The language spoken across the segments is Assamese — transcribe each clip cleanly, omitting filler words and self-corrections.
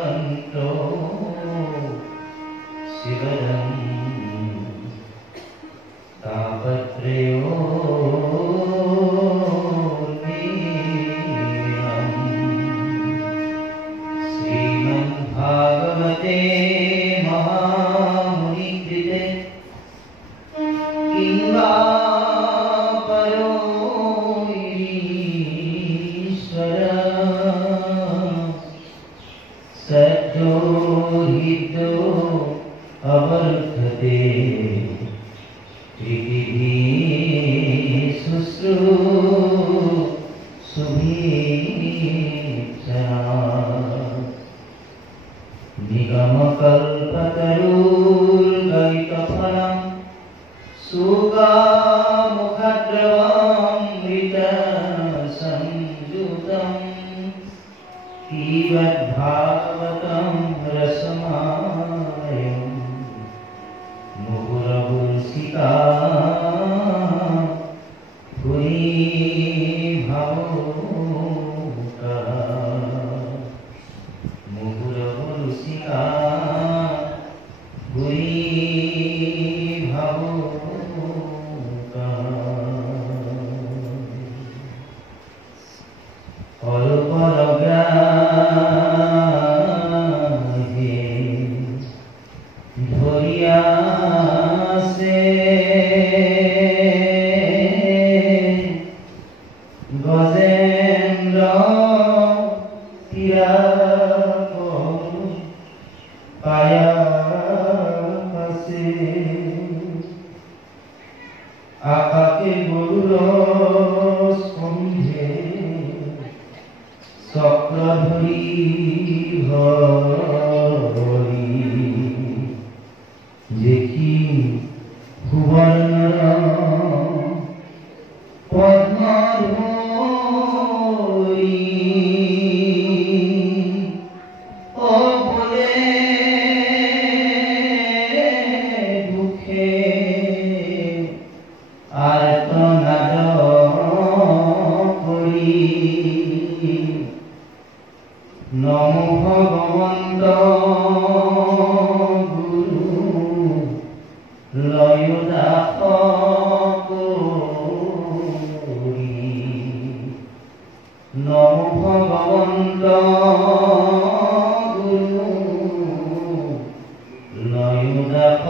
भगवन्तो शिवदं तापत्रयो श्रीमद्भागवते महामुनिकृते किं वा परो ईश्वर सद्यो हितो अवर्धते निगमकल्पतरुर्गलितफलं सुगामुखद्रवामृतसंयुतं पिबद्भागवतं रसमालयं मुहुरगुंसिका आकाके गरुड़ स्कंधे चक्रधरी हरि देखी भुवन पद्माधरी ओ बोले दुखे आर्तनाद करी नमो भगवन्त गुरु लय दास करी नमो भगवन्त गुरु लय दास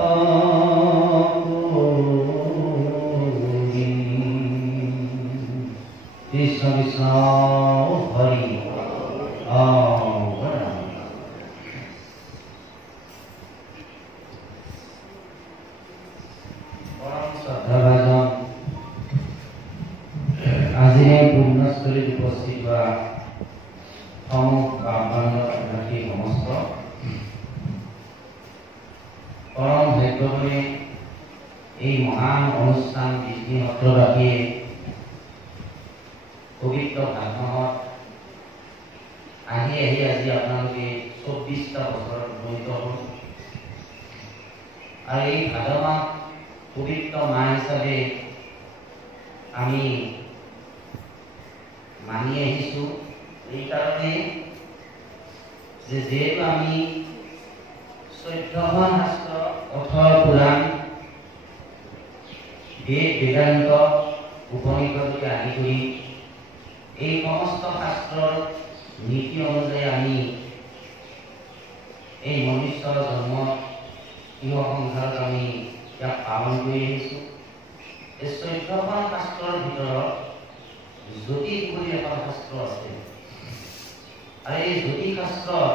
कृष्ण कृष्ण हरि श्रद्धाभाजन आज पुण्यस्थली उपस्थित हुआ समस्त परम भाग्यवती महान अनुष्ठान विष्णु सत्रबासी पवित्र भागवत आহি আজি আপোনালোকে 24টা বছৰ উপনীত হ'ল আৰু এই ভাদমা পবিত্ৰ মাহ হিচাপে আমি মানি আহিছোঁ এই কাৰণে যে যেহেতু আমি 14খন শাস্ত্ৰ 18 পুৰাণ বেদ বেদান্ত উপনিষদকে আদি কৰি এই সমস্ত শাস্ত্ৰৰ নীতি অনুযায়ী আমি এই মনুষ্যৰ জন্ম ইহ সংসাৰত আমি ইয়াক পালন কৰি আহিছোঁ। এই 14খন শাস্ত্ৰৰ ভিতৰত জ্যোতিষ বুলি এখন শাস্ত্ৰ আছে আৰু এই জ্যোতিষ শাস্ত্ৰখন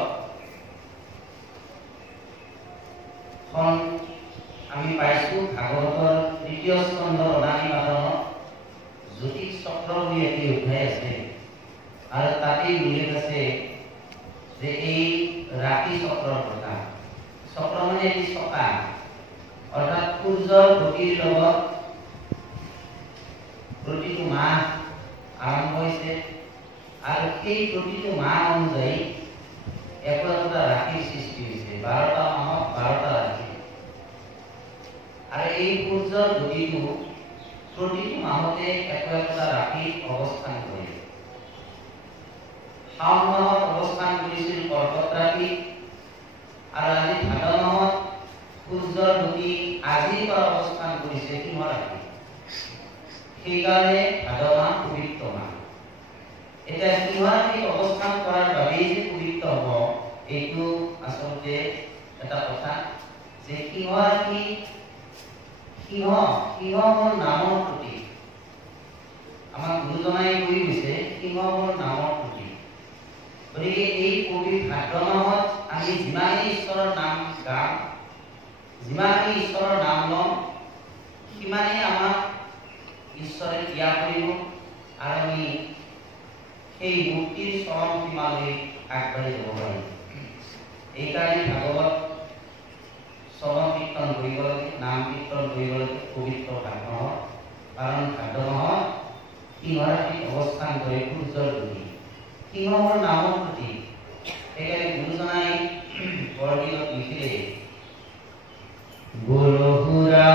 আমি পাইছোঁ ভাগৱতৰ 3য় স্কন্ধৰ অনাদি মাদনত জ্যোতিষ চক্ৰ বুলি এটি অধ্যায় আছে আৰু তাতেই উল্লেখ আছে যে এই ৰাতি চক্ৰৰ কথা। চক্ৰ মানে এটি চকা অৰ্থাৎ সূৰ্যৰ গতিৰ লগত প্ৰতিটো মাহ আৰম্ভ হৈছে আৰু সেই প্ৰতিটো মাহ অনুযায়ী একোটা ৰাতিৰ সৃষ্টি হৈছে 12টা মাহত 12টা ৰাতি আৰু এই সূৰ্যৰ গতিটো প্ৰতিটো মাহতে একোটা ৰাতি অৱস্থান কৰে। শাওণ মাহত অৱস্থান কৰিছিল কৰ্কট ৰাশি আৰু আজি ভাদ মাহত সূৰ্যৰ গতি আজিৰ পৰা অৱস্থান কৰিছে সিংহ ৰাশি। সেইকাৰণে ভাদ মাহ পবিত্ৰ মাহ। এতিয়া সিংহ ৰাশিত অৱস্থান কৰাৰ বাবেই যে পবিত্ৰ হ'ব এইটো আচলতে এটা কথা যে সিংহ ৰাশি সিংহ হ'ল নামৰ প্ৰতীক। আমাক গুৰুজনাই কৈ গৈছে সিংহ হ'ল নামৰ প্ৰতীক। গতিকে এই পবিত্ৰ ভাদ মাহত আমি যিমানেই ঈশ্বৰৰ নাম গাম, যিমানেই ঈশ্বৰৰ নাম ল'ম, সিমানেই আমাক ঈশ্বৰে ক্ৰিয়া কৰিব আৰু আমি সেই মুক্তিৰ চৰম সীমালৈ আগবাঢ়ি যাব পাৰিম। এইকাৰণে ভাগৱত শ্ৰৱণ কীৰ্তন কৰিব লাগে, নাম কীৰ্তন কৰিব লাগে পবিত্ৰ ভাদ মাহত। কাৰণ ভাদ মাহত সিংহ ৰাশিত অৱস্থান কৰে সূৰ্যৰ গতি। সিংহ হ'ল নামৰ প্ৰতীক। সেইকাৰণে গুৰুজনাই বৰগীতত লিখিলে গুৰুহুৰা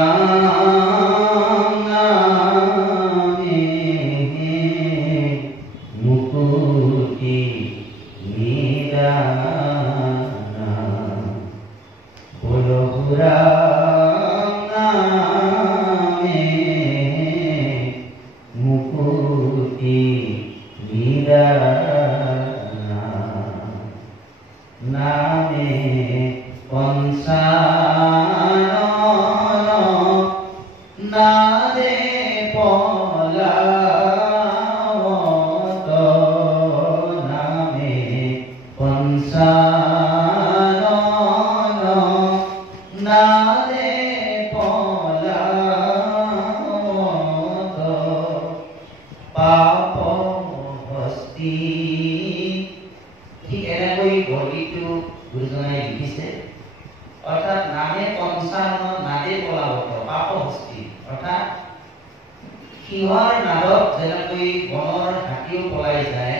সিংহৰ নাদত যেনেকৈ বনৰ হাতীও পলাই যায়,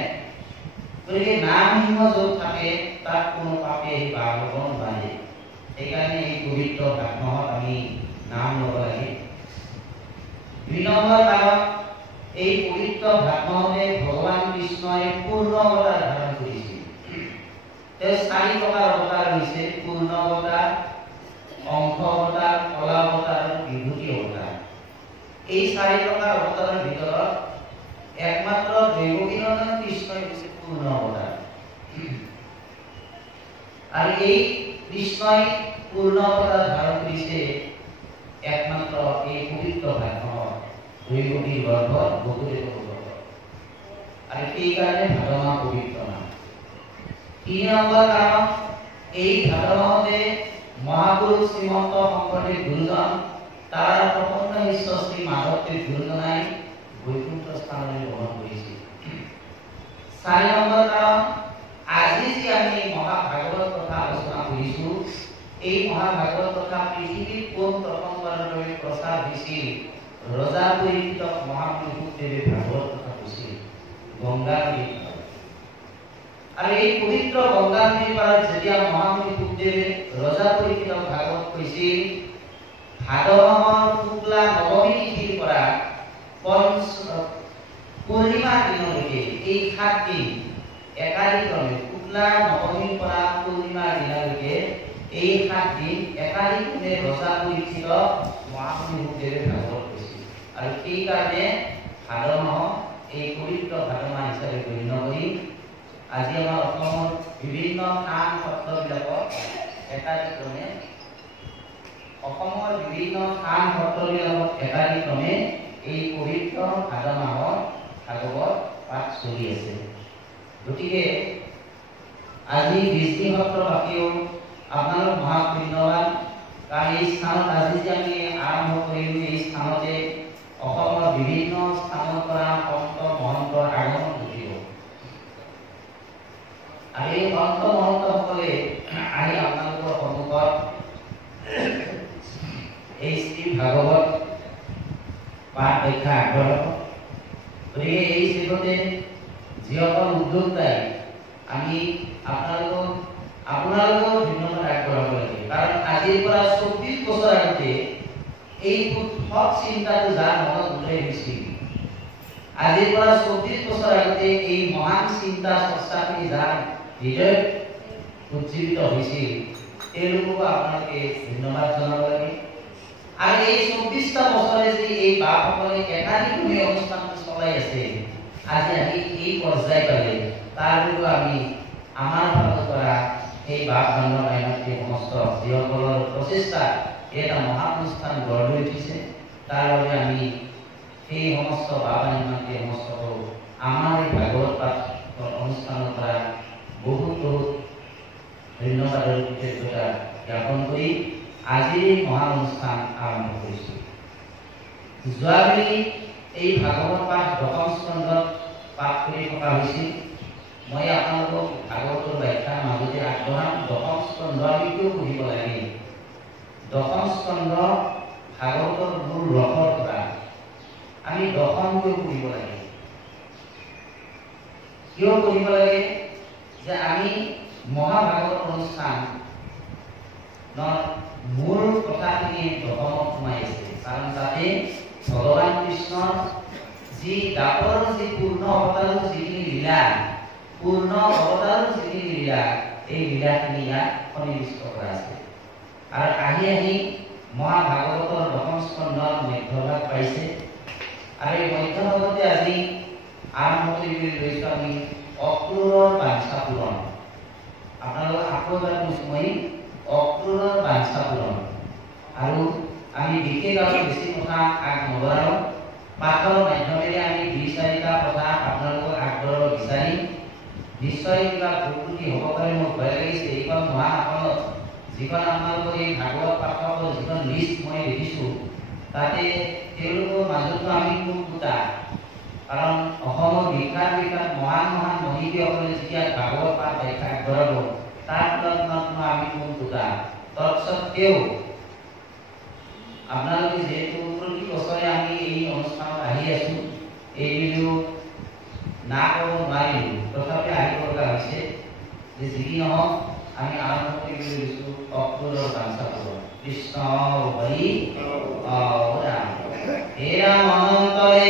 গতিকে নাম সিংহ য'ত থাকে তাত কোনো পাপে বাস ল'ব নোৱাৰে। সেইকাৰণে এই পবিত্ৰ ভাদ মাহত আমি নাম ল'ব লাগে। ২ নম্বৰ কালত এই পবিত্ৰ ভাদ মাহতে ভগৱান কৃষ্ণই পূৰ্ণ অৱতাৰ ধাৰণ কৰিছিল। তেওঁ ৪ প্ৰকাৰ অৱতাৰ হৈছে পূৰ্ণ অৱতাৰ, অংশ অৱতাৰ, কলা অৱতাৰ আৰু বিভূতি অৱতাৰ। এই ৪ প্ৰকাৰ অৱতাৰৰ ভিতৰত একমাত্ৰ দৈৱকীনন্দন কৃষ্ণই হৈছে পূৰ্ণ অৱতাৰ। আৰু এই কৃষ্ণই পূৰ্ণ অৱতাৰ ধাৰণ কৰিছে একমাত্ৰ এই পবিত্ৰ ভাদ মাহত দৈৱকীৰ গৰ্ভত, বসুদেৱৰ গৰ্ভত। আৰু সেইকাৰণে ভাদ মাহ পবিত্ৰ মাহ। ৩ নম্বৰ কাৰণ এই ভাদ মাহতে মহাপুৰুষ শ্ৰীমন্ত শংকৰদেৱ গুৰুজন তাৰ প্ৰপন্ন শিষ্য শ্ৰী মাধৱদেৱ গুৰুজনাই বৈকুণ্ঠ স্থানলৈ গ্ৰহণ কৰিছিল। ৪ নম্বৰ কাৰণ আজি যে আমি মহাভাগৱত কথা আলোচনা কৰিছো, এই মহাভাগৱত কথা পৃথিৱীত পোন প্ৰথমবাৰৰ বাবে প্ৰচাৰ হৈছিল ৰজা পৰীক্ষিতক মহামুনি সুখদেৱে ভাগৱত কথা কৈছিল গংগা নদীৰ পাৰত। আৰু এই পবিত্ৰ গংগা নদীৰ পাৰত যেতিয়া মহামুনি সুখদেৱে ৰজা পৰীক্ষিতক ভাগৱত কৈছিল, ভাদ মাহৰ শুক্লা নৱমী তিথিৰ পৰা পূৰ্ণিমা দিনলৈকে এই ৭ দিন একাদিক্ৰমে শুক্লা নৱমীৰ পৰা পূৰ্ণিমা দিনলৈকে এই ৭ দিন একাদিক্ৰমে ৰজা পৰীক্ষিতক মহামুনি সুখদেৱে ভাগৱত কৈছিল। আৰু সেইকাৰণে ভাদ মাহক এই পবিত্ৰ ভাদ মাহ হিচাপে গণ্য কৰি আজি আমাৰ অসমৰ বিভিন্ন থান সত্ৰবিলাকত একাদিক্ৰমে এই পবিত্ৰ ভাদ মাহত ভাগৱত পাঠ চলি আছে। গতিকে আজি বৃষ্টি সত্ৰবাসীও আপোনালোক মহাপুণ্যৱান, কাৰণ এই স্থানত আজি যে আমি আৰম্ভ কৰিলো, এই স্থানতে অসমৰ বিভিন্ন স্থানৰ পৰা সন্ত মহন্তৰ আগমন ঘটিব। আৰু এই সন্ত মহন্তসকলে আহি আপোনালোকৰ সন্মুখত এই শ্ৰী ভাগৱত পাঠ ব্যাখ্যা আগবঢ়াব। গতিকে এই শ্ৰীমতে যিসকল উদ্যোক্তাই আমি আপোনালোকৰ ধন্যবাদ আগবঢ়াব লাগে। কাৰণ আজিৰ পৰা ২৪ বছৰ আগতে এই সৎ চিন্তাটো যাৰ মনত উদয় হৈছিল, আজিৰ পৰা 24 বছৰ আগতে এই মহান চিন্তা চৰ্চাখিনি যাৰ হৃদয়ত উজ্জীৱিত হৈছিল তেওঁলোককো আপোনালোকে ধন্যবাদ জনাব লাগে। আৰু এই 24টা বছৰে যে এই বাপসকলে একাধিক অনুষ্ঠানটো চলাই আছে, আজি আমি এই পৰ্যায় পালে তাৰ বাবে আমি আমাৰ ফালৰ পৰা এই বাপ বান্ধৱ আইনতকৈ সমস্ত যিসকলৰ প্ৰচেষ্টা এটা মহানুষ্ঠান গঢ় লৈ উঠিছে, তাৰ বাবে আমি এই সমস্ত বাপ আইনতকৈ সমস্ত আমাৰ এই ভাগৱত পাঠ অনুষ্ঠানৰ পৰা বহুত বহুত ধন্যবাদ আৰু কৃতজ্ঞতা জ্ঞাপন কৰি আজিৰ এই মহান অনুষ্ঠান আৰম্ভ কৰিছোঁ। যোৱাকালি এই ভাগৱত পাঠ দশম স্কন্ধত পাঠ কৰি থকা হৈছিল। মই আপোনালোকক ভাগৱতৰ ব্যাখ্যাৰ মাজতে আগবঢ়াম। দশম স্কন্ধ আমি কিয় পঢ়িব লাগে, দশম স্কন্ধ ভাগৱতৰ মূল ৰসৰ পৰা আমি দশম কিয় পঢ়িব লাগে, কিয় পঢ়িব লাগে যে আমি মহাভাগৱত অনুষ্ঠান মূল কথাখিনি দশমত সোমাই আছে। কাৰণ তাতে ভগৱান কৃষ্ণৰ যি দাপৰ যি পূৰ্ণ অৱতাৰৰ যিখিনি লীলা, পূৰ্ণ অৱতাৰৰ যিখিনি লীলা, এই লীলাখিনি ইয়াত সন্নিৱিষ্ট কৰা আছে। আৰু আহি আহি মহাভাগৱতৰ দশম স্কন্ধৰ মধ্যভাগ পাইছে। আৰু এই মধ্যভাগতে আজি আৰম্ভ কৰিবলৈ লৈছোঁ আমি অক্ৰূৰৰ বাঞ্ছা পূৰণ। আপোনালোকক আকৌ এবাৰ কৈছোঁ মই, অক্ৰূৰৰ বাঞ্ছা পূৰণ। আৰু আমি বিশেষ আৰু বেছি কথা আগ নবঢ়াওঁ, পাঠৰ মাধ্যমেৰে আমি 2-4টা কথা আপোনালোকক আগবঢ়াব বিচাৰিম। নিশ্চয় কিবা ভুল হ'ব পাৰে, মোৰ ভয় লাগিছে। এইখন মহান আসনত যিখন আপোনালোকৰ এই ভাগৱত পাঠকৰ যিখন লিষ্ট মই দেখিছোঁ, তাতে তেওঁলোকৰ মাজতো আমি খুব দুটা, কাৰণ অসমৰ বিখ্যাত মহান মহান মহিষীসকলে যেতিয়া ভাগৱত পাঠ ব্যাখ্যা আগবঢ়াব, তাৰ তুলনাত আমি খুব দুটা। তৎসত্ত্বেও আপোনালোকে যিহেতু প্ৰতি বছৰে আমি এই অনুষ্ঠানত আহি আছোঁ, এই ভিডিঅ' না ক'ব নোৱাৰিলোঁ, তথাপি আহিব লগা হৈছে। যে যি কি নহওক আমি আৰম্ভ কৰিবলৈ লৈছোঁ অক্ৰূৰৰ বাঞ্ছা পূৰণ। কৃষ্ণ হৰি ৰাম হে ৰাম অনন্তৰে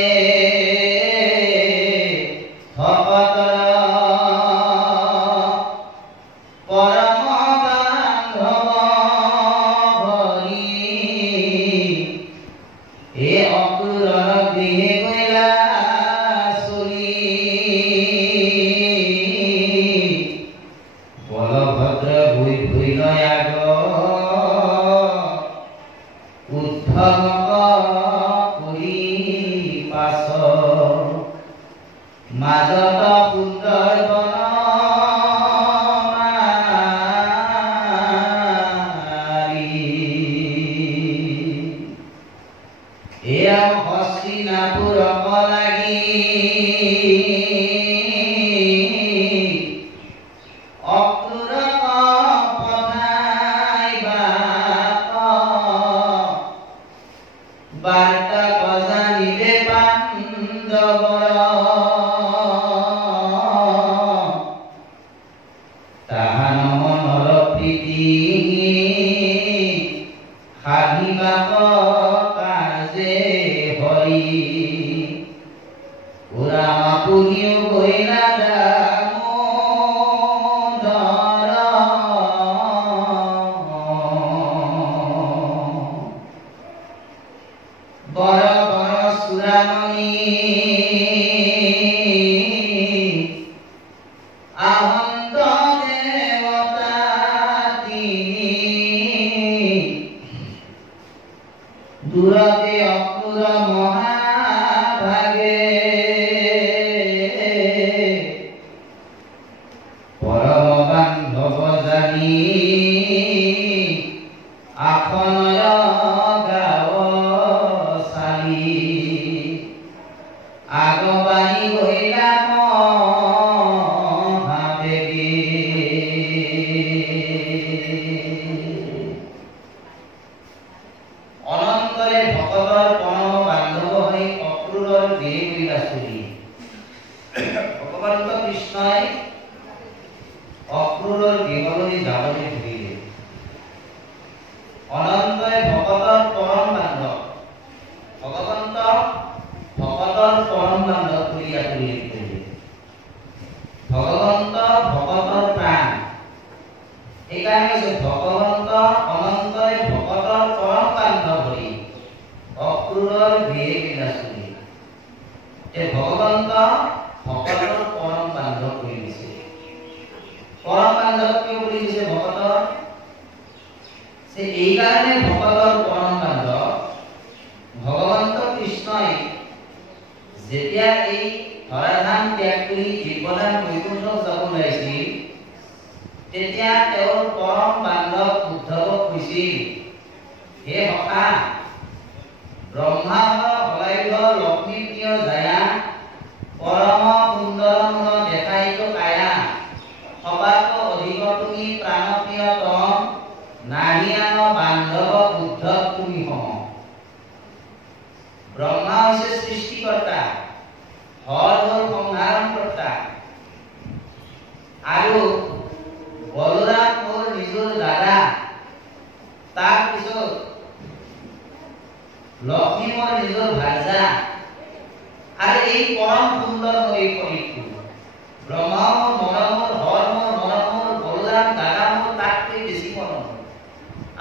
ভগৱন্ত ভকতৰ পৰম বান্ধৱ কৈছে ভগৱন্ত অনন্তই ভকতৰ পৰম বান্ধৱ হৰি অক্ৰূৰৰ গৃহে বিনাশুনি। ভগৱন্ত ভকতৰ পৰম বান্ধৱ কৰি দিছে। পৰম বান্ধৱ কিয় কৰি দিছে ভকতৰ? এই কাৰণে ভকতৰ পৰম বান্ধৱ ভগৱন্ত কৃষ্ণই যেতিয়া এই ধৰাধাম ত্যাগ কৰি দিব্যধাম বৈকুণ্ঠত যাব ওলাইছিল, তেতিয়া তেওঁৰ পৰম বান্ধৱ উদ্ধৱক কৈছিল, হে সখা, ব্ৰহ্মাণ্ড হলায়ুধ লক্ষ্মীপ্ৰিয় জায়া পৰম সুন্দৰম দেখাইত কায়া সবাত অধিক তুমি প্ৰাণপ্ৰিয়তম নাহিয়ান বান্ধৱ উদ্ধৱ তুমি সম। ব্ৰহ্মা হৈছে সৃষ্টিকৰ্তা, হৰ হৰ সংহাৰণকৰ্তা, আৰু বলৰাম মোৰ নিজৰ দাদা, তাৰপিছত লক্ষ্মী মোৰ নিজৰ ভাৰ্যা, আৰু এই পৰম সুন্দৰ এই শৰীৰটো ব্ৰহ্মা মোৰ মৰমৰ, হৰ মোৰ মৰমৰ, বলৰাম দাদা মোৰ তাতকৈ বেছি মৰমৰ,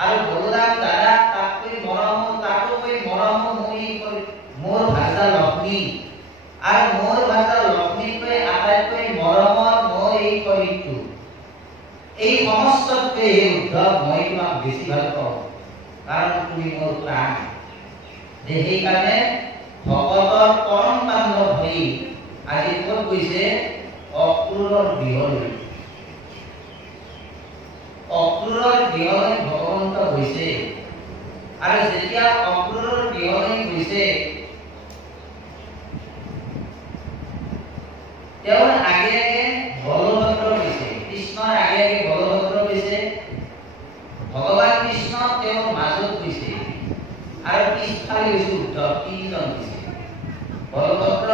আৰু বলৰাম দাদা তাতকৈ মৰমৰ, তাতকৈ মৰমৰ মোৰ ভাৰ্যা লক্ষ্মী, আৰু মোৰ ভাৰ্যা লক্ষ্মীতকৈ আটাইতকৈ মৰমৰ মোৰ এই শৰীৰটো। এই সমস্ততকৈ হে উদ্ধৱ মই তোমাক বেছি ভাল পাওঁ, কাৰণ তুমি মোৰ প্ৰাণ। সেইকাৰণে ভকতৰ পৰম বান্ধৱ হৈ আজি ক'ত গৈছে? অক্ৰূৰৰ গৃহলৈ। অক্ৰূৰৰ গৃহলৈ ভগৱন্ত গৈছে, আৰু যেতিয়া অক্ৰূৰৰ গৃহলৈ গৈছে, তেওঁৰ আগে আগে বলভদ্ৰ গৈছে, কৃষ্ণৰ আগে আগে বলভদ্ৰ গৈছে, ভগৱান কৃষ্ণ তেওঁৰ মাজত গৈছে, আৰু পিছফালে গৈছে উদ্ধৱ। তিনিজন গৈছে, বলভদ্ৰ,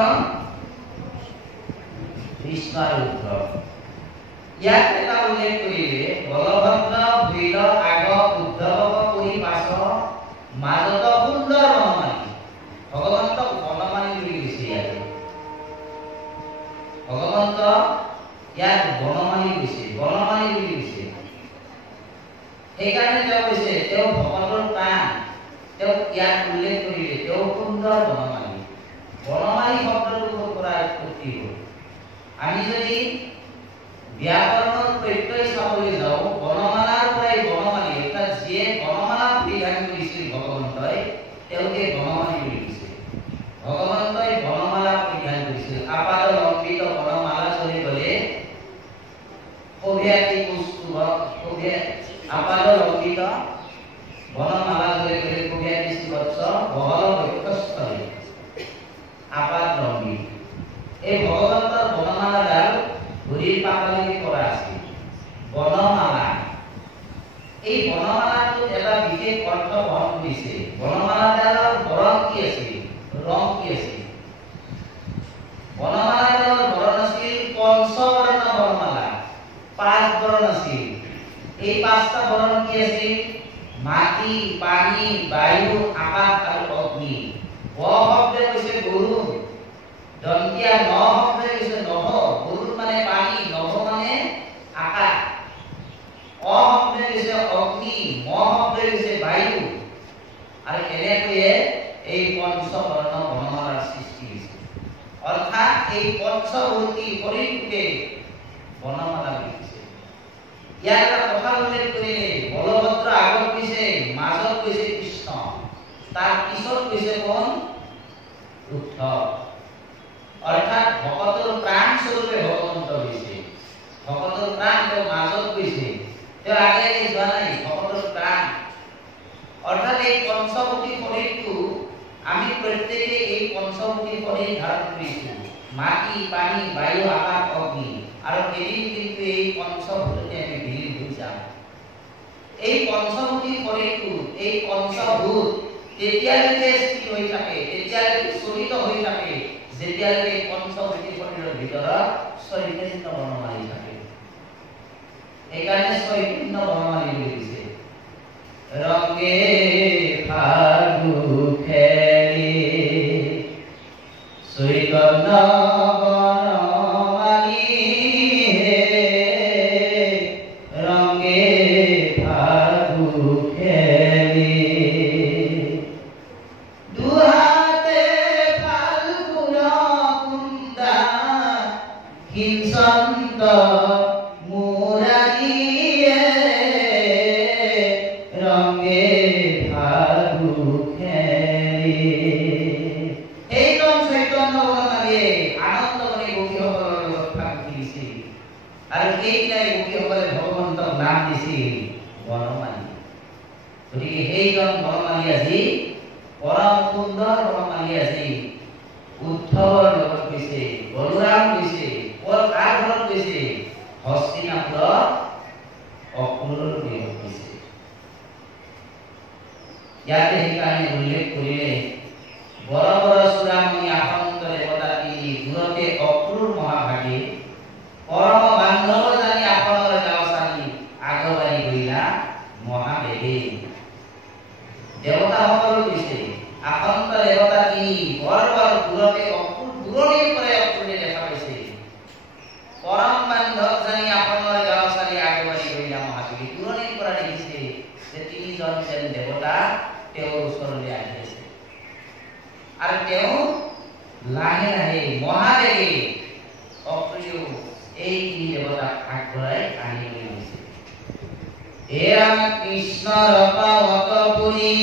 কৃষ্ণ আৰু উদ্ধৱ। ইয়াত এটা উল্লেখ কৰিলে, বলভদ্ৰ ভৈল আগ উদ্ধৱক কৰি পাছ মাজত সুন্দৰ বনমালী। ভগৱন্তক বনমালী বুলি কৈছে ইয়াতে। ভগৱন্ত ইয়াত বনমালী কৈছে, বনমালী বুলি কৈছে। সেইকাৰণে তেওঁ কৈছে তেওঁ ভকতৰ প্ৰাণ, তেওঁ ইয়াত উল্লেখ কৰিলে তেওঁ সুন্দৰ বনমালী। বনমালী শব্দটোৰ পৰা উৎপত্তি হ'ল। আমি যদি ব্যাকৰণৰ প্ৰত্যয় চাবলৈ যাওঁ, বনমালাৰ পৰাই বনমালী, অৰ্থাৎ যিয়ে বনমালা পৰিধান কৰিছিল ভগৱন্তই, তেওঁকে বনমালী বুলি কৈছে। ভগৱন্তই বনমালা পৰিধান কৰিছিল। আপাদ লম্বিত বনমালা চলি গ'লে শোভ্যাতি পুষ্প, আপাদ লম্বিত বনমালা চলি গ'লে শোভ্যাতি বৎস বহল বক্ষস্থলে আপাদ লম্বিত। এই ভগৱন্তৰ বনমালাডাল ভৰিৰ পাকলৈকে কৰা আছিল বনমালা। এই বনমালাটোত এটা বিশেষ অৰ্থ বহন কৰিছে। বনমালাডালৰ বৰণ কি আছিল, ৰং কি আছিল? বনমালাডালৰ বৰণ আছিল পঞ্চবৰ্ণ বনমালা, 5 বৰণ আছিল। এই 5টা বৰণ কি আছিল? মাটি, পানী, বায়ু, আকাশ আৰু অগ্নি। ব শব্দে কৈছে গৰু, দন্তিয়া ন শব্দে কৈছে নভ, গৰু মানে পানী, নভ মানে আকাশ, অ শব্দে কৈছে অগ্নি, ম শব্দে কৈছে বায়ু, আৰু এনেকৈয়ে এই পঞ্চবৰ্ণ বনমালাৰ সৃষ্টি হৈছে। অৰ্থাৎ এই পঞ্চভূতি শৰীৰটোকে বনমালা বুলি কৈছে। ইয়াৰ এটা কথা উল্লেখ কৰিলে, বলভদ্ৰ আগত কৈছে, মাজত কৈছে কৃষ্ণ, তাৰ পিছত কৈছে কোন? উদ্ধৱ। অৰ্থাৎ ভকতৰ প্ৰাণ স্বৰূপে ভগৱন্ত হৈছে। ভকতৰ প্ৰাণ তেওঁ মাজত গৈছে, তেওঁ আগে আগে যোৱা নাই, ভকতৰ প্ৰাণ। অৰ্থাৎ এই পঞ্চভূতি শৰীৰটো আমি প্ৰত্যেকে এই পঞ্চভূতি শৰীৰ ধাৰণ কৰিছো, মাটি, পানী, বায়ু, আকাশ, অগ্নি, আৰু এদিন কিন্তু এই পঞ্চভূততে আমি বিলীন হৈ যাম। এই পঞ্চভূতি শৰীৰটো, এই পঞ্চভূত তেতিয়ালৈকে স্থিৰ হৈ থাকে, তেতিয়ালৈকে চলিত হৈ থাকে, যেতিয়ালৈকে পঞ্চভূতি শৰীৰৰ ভিতৰত চৈতন্য বনমালী থাকে। সেইকাৰণে চৈতন্য বনমালী বুলি কৈছে। ৰঙে ফাগু খেলি চৈতন্য বনমালী, ৰঙে বনমালী গতিকে সেইজন বনমালী আজি পৰম সুন্দৰ বনমালী আজি উদ্ধৱৰ লগত গৈছে বলৰাম গৈছে কাৰ ঘৰত গৈছে হস্তিনাপুৰৰ অক্ৰূৰৰ গৃহত গৈছে ইয়াতে সেইকাৰণে উল্লেখ কৰিলে বৰ বৰ চূড়ামণি আসন্ত দেৱতা তিনি দূৰতে অক্ৰূৰ মহাভাগী পৰম বান্ধৱ জানি আসনৰ গাঁও চালি আগবাঢ়ি গইলা মহাবেগে দেৱতাসকল কৈছে আসন্ত দেৱতা তিনি বৰ বৰ দূৰতে অক্ৰূৰ দূৰণিৰ পৰাই অক্ৰূৰে দেখা পাইছে পৰম বান্ধৱ জানি আসনৰ গাঁও চালি আগবাঢ়ি গইলা মহাবেগে দূৰণিৰ পৰা দেখিছে যে তিনিজন যেন দেৱতা তেওঁৰ ওচৰলৈ আহি আছে আৰু তেওঁ লাহে লাহে মহাবেগে অক্ৰূৰেও এই তিনি দেৱতাক আগবঢ়াই আনিবলৈ গৈছে এয়া কৃষ্ণৰ পাৱক পুৰী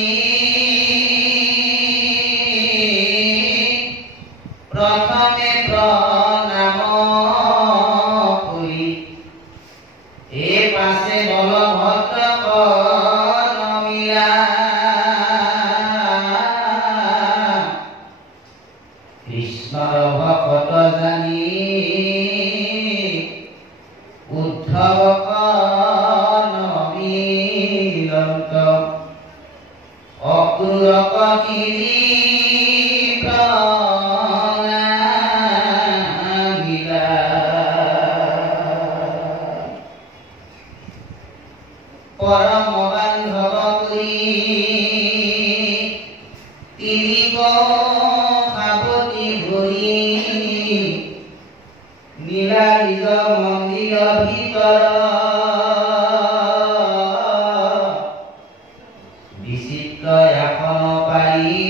প্ৰথমে প্ৰণাম কৰি এই পাছে বলভদ্ৰ নমিলা কৃষ্ণৰ ভকত জানি উদ্ধৱক নমিলন্ত অক্ৰূৰক কিনি প্ৰণামিলা পৰম বান্ধৱ কৰি তিনিব সাৱতি ভৰি নীলাৰিজ মন্দিৰ ভিতৰ বিচিত্ৰ আসন পাৰি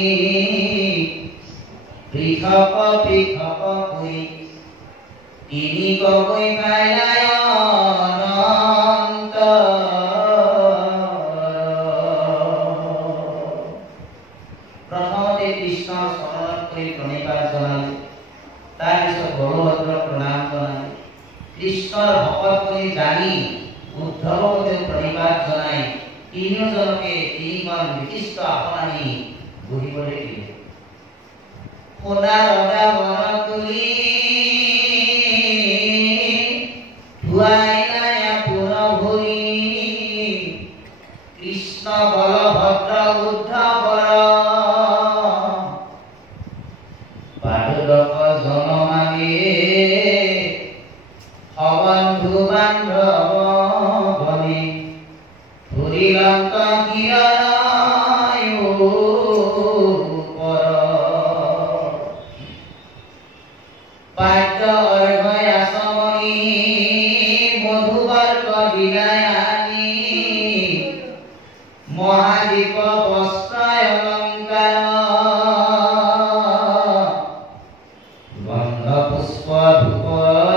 পৃথক পৃথক হৈ তিনি গৈ পাইলাই অনন্ত প্ৰথমতে কৃষ্ণৰ চৰণত কৰি প্ৰণিপাত জনালে তাৰপিছত বলভদ্ৰক প্ৰণাম জনালে কৃষ্ণৰ ভকত বুলি জানি উদ্ধৱকে প্ৰণিপাত জনাই তিনিওজনকে তিনিখন বিশিষ্ট আসন আনি বহিবলৈ দিলে সোণা ৰঙা বৰণ তুলি ধুৱাইলাই পুনৰ ভৰি কৃষ্ণ বলভদ্ৰ উদ্ধৱৰ পাদুদক জনমাগে সবন্ধু বান্ধৱ বনে ধুৰিলন্ত কিৰণায়ো পৰ পাদ্য অৰ্ঘ্য আচমনি মধুবৰ্গ দিলাই আনি মহাদীপ বস্ত্ৰ অলংকাৰ গন্ধ পুষ্প ধূপ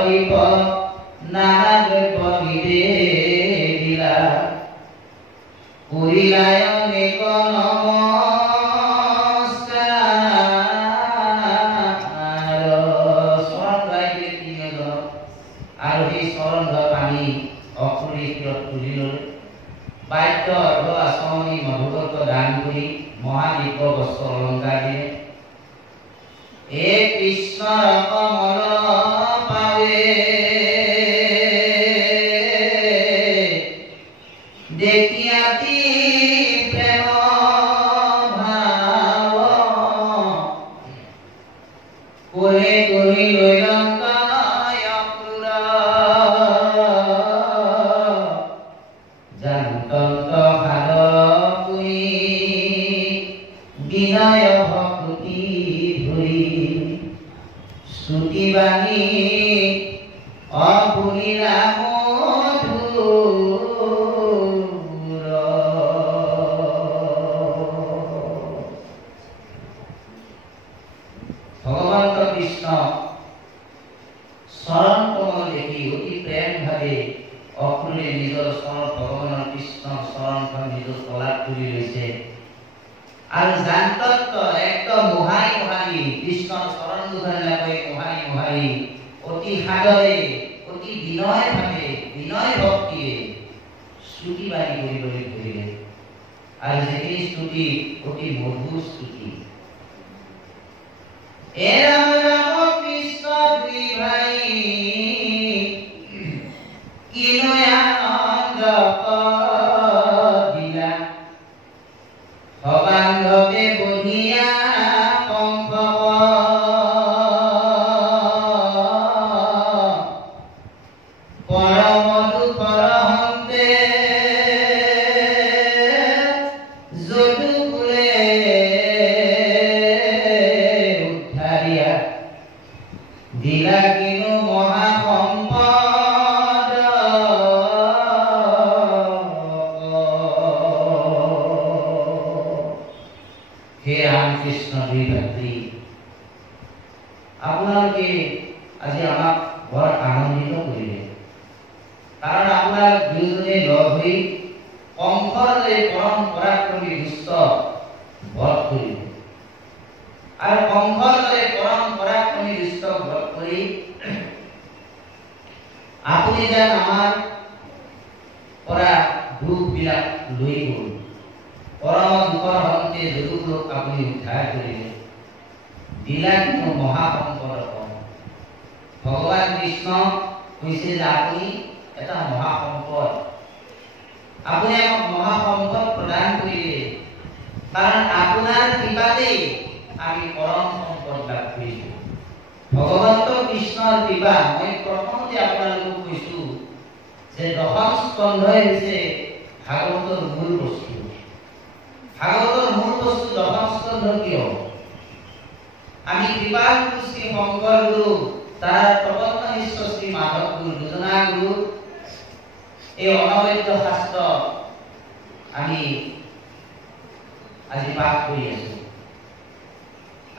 দীপ নানা দ্ৰব্য বিধে দিলা কৰিলাই অনেক নমস্কাৰ চৰণ গাইলে তিনিওজনক আৰু সেই চৰণ ধোৱা পানী অক্ৰূৰে শিৰত তুলি ল'লে বাদ্য অৰ্ঘ্য আচমনি মধুবৰ্গ দান কৰি মহাদীপ বস্ত্ৰ অলংকাৰ দিলে এ কৃষ্ণৰ কমল পাৱে দেখিয়াতি প্ৰেম ভাৱ কোলে কৰি লৈ অক্ৰূৰ জান্তন্ত সাদৰ কৰি বিনয় ভক্তি ধৰি শ্ৰুতি বাণী অপুৰীলা ভগৱন্ত কৃষ্ণ চৰণ কমল দেখি অতি প্ৰেম ভাৱে অক্ৰূৰে নিজৰ চৰণ ভগৱানৰ কৃষ্ণৰ চৰণখন নিজৰ তলাত তুলি লৈছে আৰু জান্তন্ত একদম মোহাৰি মোহাৰি কৃষ্ণৰ চৰণ দুখনকৈ মোহাৰি মোহাৰি অতি সাদৰে অতি বিনয় ভাৱে বিনয় ভক্তিয়ে স্তুতি বাণী কৰিবলৈ ধৰিলে আৰু যিখিনি স্তুতি অতি মধুৰ স্তুতি। এ ৰাম ৰাম কৃষ্ণ দুই ভাই কিনো আনন্দ দিলা সবান্ধৱে বহিয়া কংস পৰম দুখৰ হন্তে যদুকুলে উদ্ধাৰিয়া দিলা কিনো মহাসম্পদ। হে ৰামকৃষ্ণ দুই ভাতৃ, আপোনালোকে আজি আমাক বৰ আনন্দিত কৰিলে, কাৰণ আপোনালোক দুয়োজনে লগ হৈ কংসৰ দৰে পৰম পৰাক্ৰমী দুষ্ট বধ কৰিলে আৰু কংসৰ দৰে পৰম পৰাক্ৰমী দুষ্ট বধ কৰি আপুনি যেন আমাৰ পৰা দুখবিলাক লৈ গ'ল, পৰম দুখৰ হন্তে যদুকুলক আপুনি উদ্ধাৰ কৰিলে, দিলা কিনো মহাসম্পদ। ভগৱান কৃষ্ণ কৈছে যে আপুনি এটা মহাসম্পদ, আপুনি আমাক মহাসম্পদ প্ৰদান কৰিলে, কাৰণ আপোনাৰ কৃপাতেই আমি পৰম সম্পদ লাভ কৰিছো। ভগৱন্ত কৃষ্ণৰ কৃপা। মই প্ৰথমতে আপোনালোকক কৈছো যে দশম স্কন্ধই হৈছে ভাগৱতৰ মূল বস্তু। ভাগৱতৰ মূল বস্তু দশম স্কন্ধ কিয়? আমি কৃপাল গুৰু শ্ৰী শংকৰ গুৰু, তাৰ প্ৰবন্ধ শিষ্য শ্ৰী মাধৱ গুৰু, দুজনা গুৰু এই অনবদ্য শাস্ত্ৰ আমি আজি পাঠ কৰি আছো।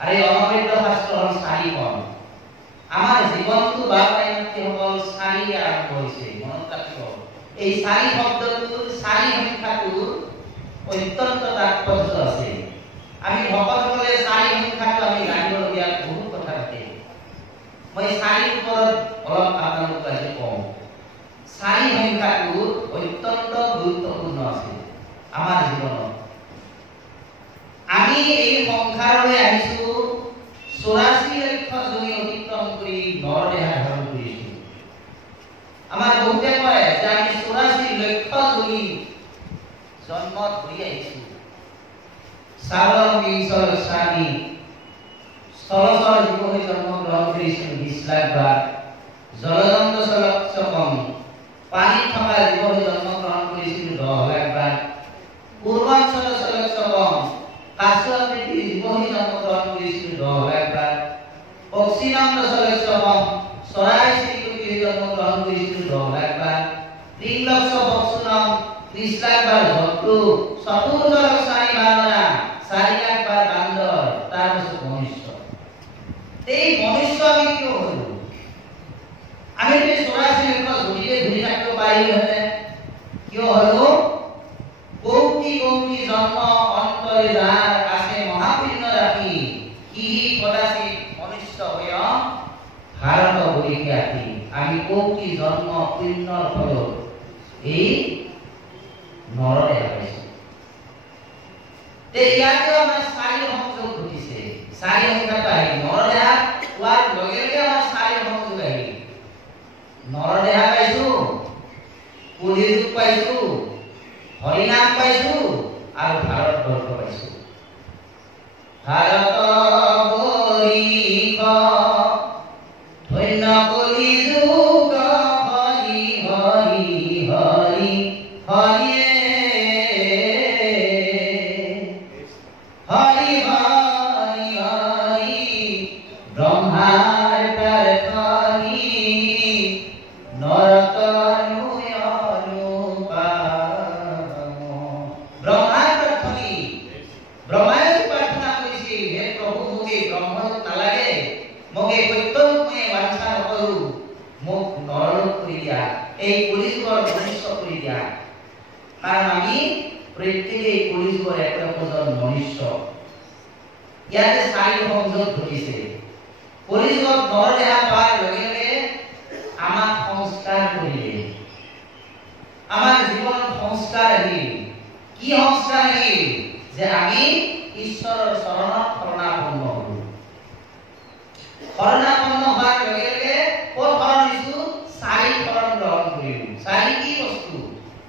আৰু এই অনবদ্য শাস্ত্ৰ হ'ল 4খন। আমাৰ জীৱনটো বাপায়সকল 4 আৰম্ভ হৈছে, মনত ৰাখিব। এই 4 শব্দটোৰ 4 সংখ্যাটোৰ অত্যন্ত তাৎপৰ্য আছে। আমি ভকতসকলে 4 সংখ্যাটো আমি জানিবলগীয়া বহুত কথা থাকে। মই 4 ওপৰত অলপ আপোনালোকক আজি কওঁ। 4 সংখ্যাটো অত্যন্ত গুৰুত্বপূৰ্ণ আছে আমাৰ জীৱনত। আমি এই সংসাৰলৈ আহিছো 84 লক্ষ জনী অতিক্ৰম কৰি নৰদেহা ধাৰণ কৰিছো। আমাৰ বহুতে কয় যে আমি 84 লক্ষ জনী জন্ম ধৰি আহিছো। সাগৰ বিংশৰ স্বামী স্থলচৰ জীৱ হৈ জন্ম গ্ৰহণ কৰিছিল 20 লাখ বাৰ। জলদন্ত চলক্ষকম পানীত থকা জীৱ হৈ জন্ম গ্ৰহণ কৰিছিল 10 লাখ বাৰ। পূৰ্বাঞ্চল চলক্ষকম কাছ আকৃতিৰ জীৱ হৈ জন্ম গ্ৰহণ কৰিছিল 10 লাখ বাৰ। পক্ষীনন্দ চলক্ষকম চৰাই চিৰিকটি হৈ জন্ম গ্ৰহণ কৰিছিল 10 লাখ বাৰ। ত্ৰিলক্ষ পক্ষুনম 30 লাখ বাৰ জন্তু, চতুৰ্দশ 4 বানৰা 4 লাখ বাৰ বান্দৰ, তাৰপিছত মনুষ্য। এই মনুষ্য আমি কিয় হলো? আমি যদি 84 লক্ষ জনীৰে ঘূৰি থাকিব পাৰিলোহেঁতেন, কিয় হলো? কৌটি কৌটি জন্ম অন্তৰে যাৰ আছে মহাপুণ্য ৰাখি, সি কদাচিৎ মনুষ্য হৈ ভাৰত বৰিকে আতি। আমি কৌটি জন্ম পুণ্যৰ ফলত এই নৰদেহা পাইছো। ইয়াতে আমাৰ 4 সংযোগ ঘটিছে। 4 সংখ্যাটো আহি নৰদেহা পোৱাৰ লগে লগে আমাৰ 4 সংযোগ আহি নৰদেহা পাইছো, কলিযুগ পাইছো, হৰিনাম পাইছো আৰু ভাৰতবৰ্ষ পাইছো। ভাৰত বৰিষ ধন্য কলিযুগ হৰি হৰি হৰি হৰিয়ে হৰি হৰি হৰি ব্ৰহ্মাৰ প্ৰাৰ্থনী নৰতনু অনুপাম। ব্ৰহ্মাৰ প্ৰাৰ্থনী, ব্ৰহ্মাই প্ৰাৰ্থনা কৰিছিল, হে প্ৰভু মোক এই ব্ৰহ্মলোক নালাগে, মোক এই সত্যলোক মই বাঞ্ছা নকৰো, মোক নৰলোক কৰি দিয়া, এই কলিযুগৰ মনুষ্য কৰি দিয়া। কাৰণ আমি প্ৰত্যেকে কলিযুগৰ একজন মনুষ্য। ইয়াতে 4 সংযোগ ঘটিছে। কলিযুগত নৰদেহা পোৱাৰ লগে লগে আমাক সংস্কাৰ কৰিলে, আমাৰ জীৱনত সংস্কাৰ আহিল। কি সংস্কাৰ আহিল? যে আমি ঈশ্বৰৰ চৰণত শৰণাপন্ন হলো। শৰণাপন্ন হোৱাৰ লগে লগে ক'ত শৰণ দিছো? চাৰি শৰণ গ্ৰহণ কৰিলো। চাৰি কি বস্তু?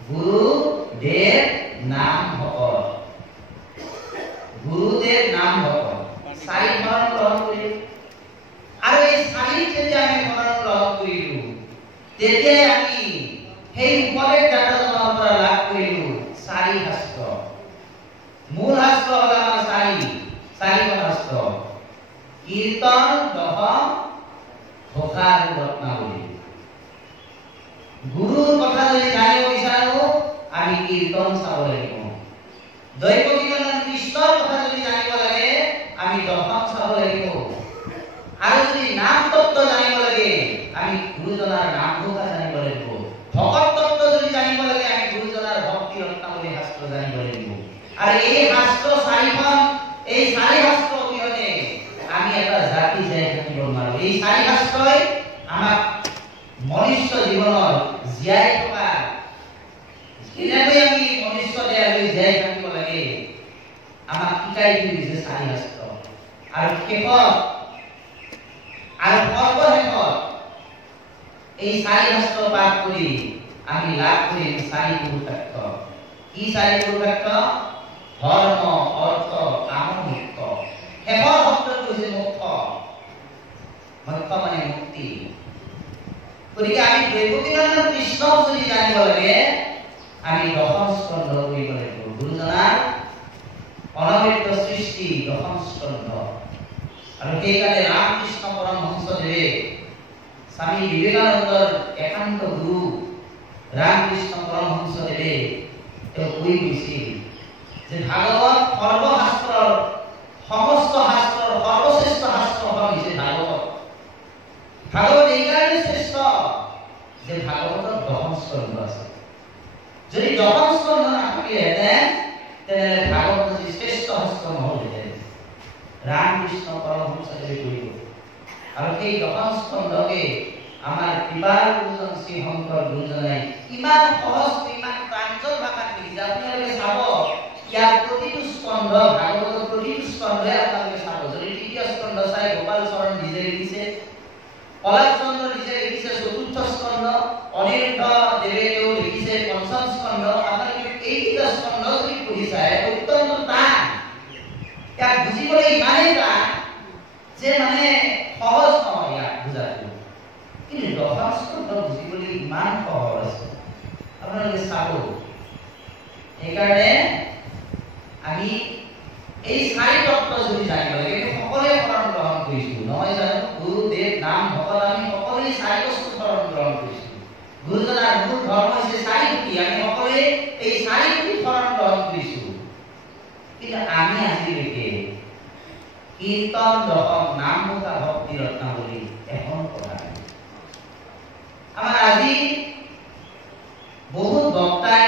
গুৰুদেৱ নাম ভকত। গুৰুদেৱ নাম ভকত চাৰি শৰণ গ্ৰহণ কৰিলো। আৰু এই চাৰি যেতিয়া আমি শৰণ গ্ৰহণ কৰিলো, তেতিয়াই আমি সেই উপদেশ দাতাজনৰ পৰা লাভ কৰিলো চাৰি শাস্ত্ৰ। মূল শাস্ত্ৰ হ'ল আমাৰ চাৰিখন শাস্ত্ৰ: কীৰ্তন, দশম, ঘোষা আৰু ৰত্নাৱলী। গুৰুৰ কথা যদি জানিব বিচাৰো, আমি কীৰ্তন চাব লাগিব। দৈৱ জীৱনত কৃষ্ণৰ কথা যদি জানিব লাগে, আমি দশম চাব লাগিব। আৰু যদি নাম তত্ত্ব জানিব লাগে, আমি গুৰুজনাৰ নাম ঘোষা জানিব লাগিব। ভকত তত্ত্ব যদি জানিব লাগে, আমি গুৰুজনাৰ ভক্তি ৰত্নাৱলী শাস্ত্ৰ জানিব লাগিব। আৰু এই শাস্ত্ৰ চাৰিখন, এই চাৰি শাস্ত্ৰ অবিহনে আমি এটা জাতি জীয়াই থাকিব নোৱাৰো। এই চাৰি শাস্ত্ৰই আমাক মনুষ্য জীৱনৰ জীয়াই থকা, কেনেকৈ আমি মনুষ্য দেহলৈ জীয়াই থাকিব লাগে, আমাক শিকাই দিছে চাৰি শাস্ত্ৰ। আৰু শেষত আৰু সৰ্বশেষত এই চাৰি শাস্ত্ৰ পাঠ কৰি আমি লাভ কৰিম চাৰি পুৰুষাৰ্থ। কি চাৰি পুৰুষাৰ্থ? ধৰ্ম, অৰ্থ, কাম, মোক্ষ। শেষৰ শব্দটো হৈছে মোক্ষ। মোক্ষ মানে মুক্তি। গতিকে আমি দৈৱকীনন্দন কৃষ্ণক যদি জানিব লাগে, আমি দশম স্কন্ধ কৰিব লাগিব। গুৰুজনাৰ অনবদ্য সৃষ্টি দশম স্কন্ধ। আৰু সেইকাৰণে ৰামকৃষ্ণ পৰমহংসদেৱে স্বামী বিবেকানন্দৰ একান্ত গুৰু ৰামকৃষ্ণ পৰমহংসদেৱে তেওঁ কৈ গৈছিল যে ভাগৱত সৰ্বশাস্ত্ৰৰ, সমস্ত শাস্ত্ৰৰ সৰ্বশ্ৰেষ্ঠ শাস্ত্ৰখন হৈছে ভাগৱত। ভাগৱত এইকাৰণে শ্ৰেষ্ঠ যে ভাগৱতত দশম স্কন্ধ আছে। যদি দশম স্কন্ধ নাথাকিলেহেঁতেন, তেনেহ'লে ভাগৱত যদি শ্ৰেষ্ঠ শাস্ত্ৰ নহ'লহেঁতেন। ৰামকৃষ্ণ পৰমহংসদেৱে কৰিব। আৰু সেই দশম স্কন্ধকে আমাৰ কৃপাল গুৰুজন শ্ৰী শংকৰ গুৰুজনাই ইমান সহজ, ইমান প্ৰাঞ্জল ভাষাত লিখিছে। আপোনালোকে চাব, ইয়াৰ প্ৰতিটো স্কন্ধ, ভাগৱতৰ প্ৰতিটো স্কন্ধই আপোনালোকে চাব। যদি তৃতীয় স্কন্ধ চাই, গোপাল চৰণ নিজে লিখিছে, পলাশ চন্দ্ৰ নিজে লিখিছে চতুৰ্থ স্কন্ধ, অনিৰুদ্ধ দেৱে তেওঁ লিখিছে পঞ্চম স্কন্ধ। আপোনালোকে এইকেইটা স্কন্ধ যদি পঢ়ি চায়, অত্যন্ত টান। ইয়াক বুজিবলৈ ইমানেই টান যে মানে সহজ নহয় ইয়াক বুজাটো। কিন্তু দশম স্কন্ধ বুজিবলৈ ইমান সহজ আছে, আপোনালোকে চাব। সেইকাৰণে আমি এই চাৰি তত্ত্ব যদি জানিব লাগে, কিন্তু সকলোৱে শৰণ গ্ৰহণ কৰিছো নহয় জানো? গুৰুদেৱ নাম ভকত, আমি সকলোৱে চাৰি বস্তু শৰণ গ্ৰহণ কৰিছো। গুৰুজনাৰ মূল ধৰ্ম হৈছে চাৰিপুটি, আমি সকলোৱে এই চাৰিপুটি শৰণ গ্ৰহণ কৰিছো। কিন্তু আমি আজিলৈকে কীৰ্তন, দশম, নাম ঘোষা, ভক্তি ৰত্নাৱলী এখন পঢ়া নাই। আমাৰ আজি বহুত বক্তাই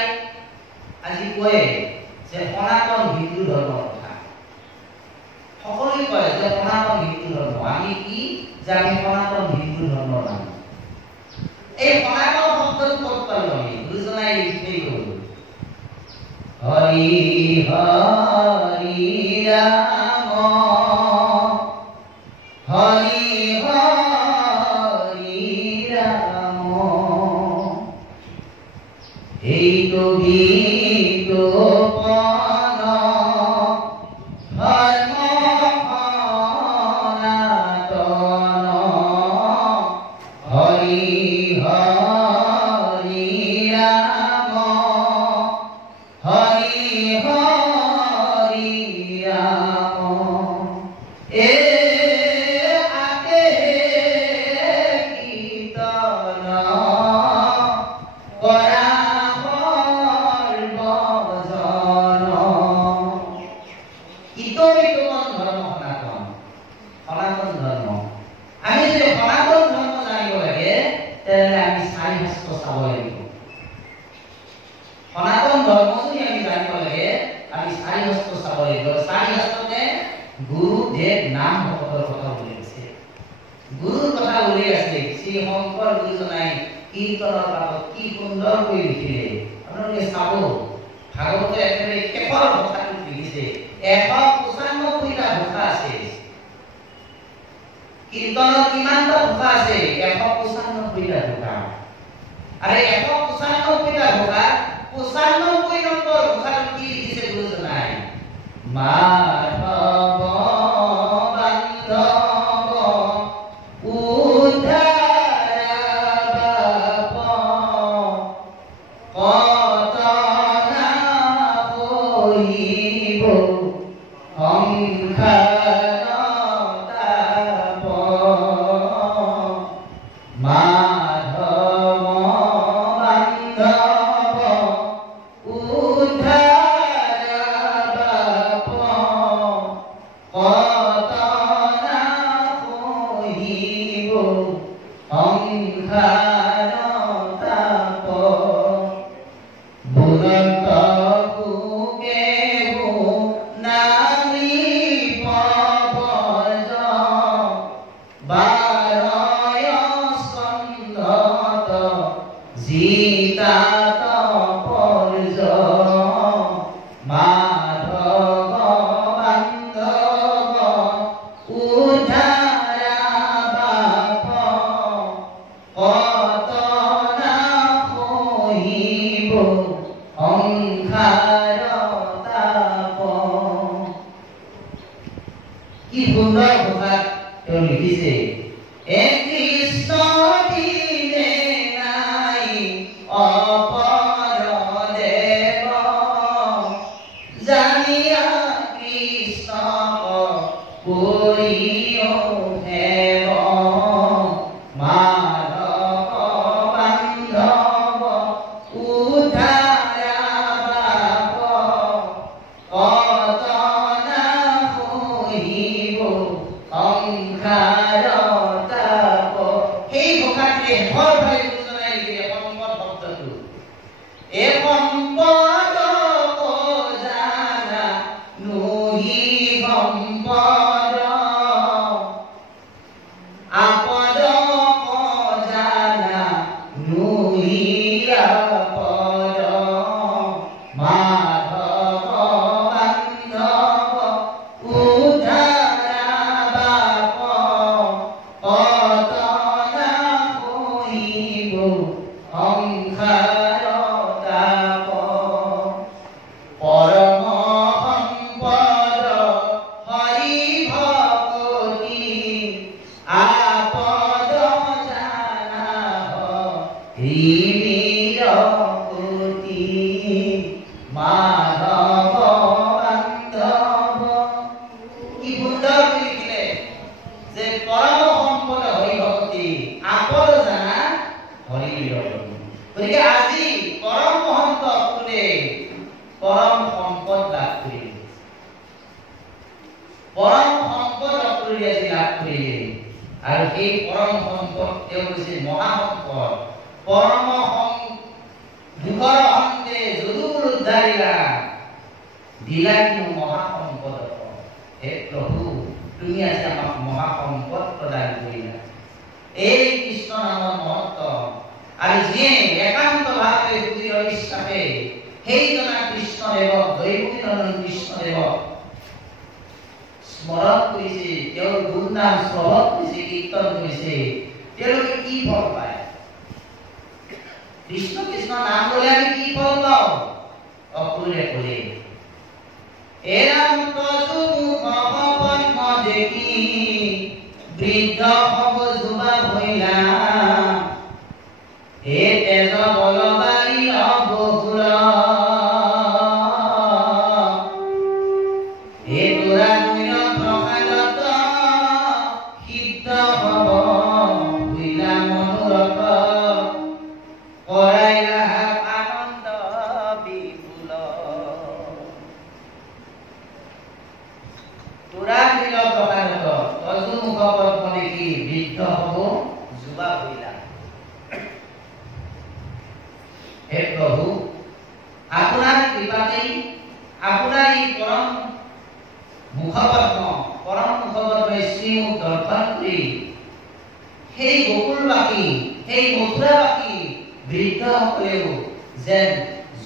আজি কয় যে সনাতন হিন্দু ধৰ্মৰ কথা। সকলোৱে কয় যে সনাতন হিন্দু ধৰ্ম। আমি কি? যে আমি সনাতন হিন্দু ধৰ্মৰ মানুহ। এই সনাতন শব্দটো ক'ত পালো আমি? গুৰুজনাই লিখি গ'ল, হৰি হৰি ৰাম, হৰি হৰি ৰাম, এইটো গীত পদ ধৰ্ম সনাতন, হৰি হৰি ৰাম, হৰি হৰি ৰাম। আকে কীৰ্তন কৰা সৰ্বজন। ইটোই তোমাৰ ধৰ্ম সনাতন, সনাতন ধৰ্ম। আমি যদি সনাতন ধৰ্ম জানিব লাগে, তেনেহ'লে আমি চাৰি শাস্ত্ৰ চাব লাগিব। সনাতন ধৰ্ম যদি আমি জানিব লাগে, আমি চাৰি শাস্ত্ৰ চাব লাগিব। চাৰি শাস্ত্ৰতে গুৰুদেৱ নাম ভকতৰ কথা উল্লেখ আছে, গুৰুৰ কথা উল্লেখ আছে। শ্ৰী শংকৰ গুৰুজনাই কীৰ্তনৰ পাতত কি সুন্দৰকৈ লিখিলে। আপোনালোকে চাব ভাগৱতে একেবাৰে শেষৰ কথাটো লিখিছে 195টা ভাষা আছে কীৰ্তনত কিমানটা ভাষা আছে 195টা ভাষা আৰু 195টা ভাষা 95 নম্বৰ ভাষাটো কি লিখিছে বুঝো নাই মাধৱ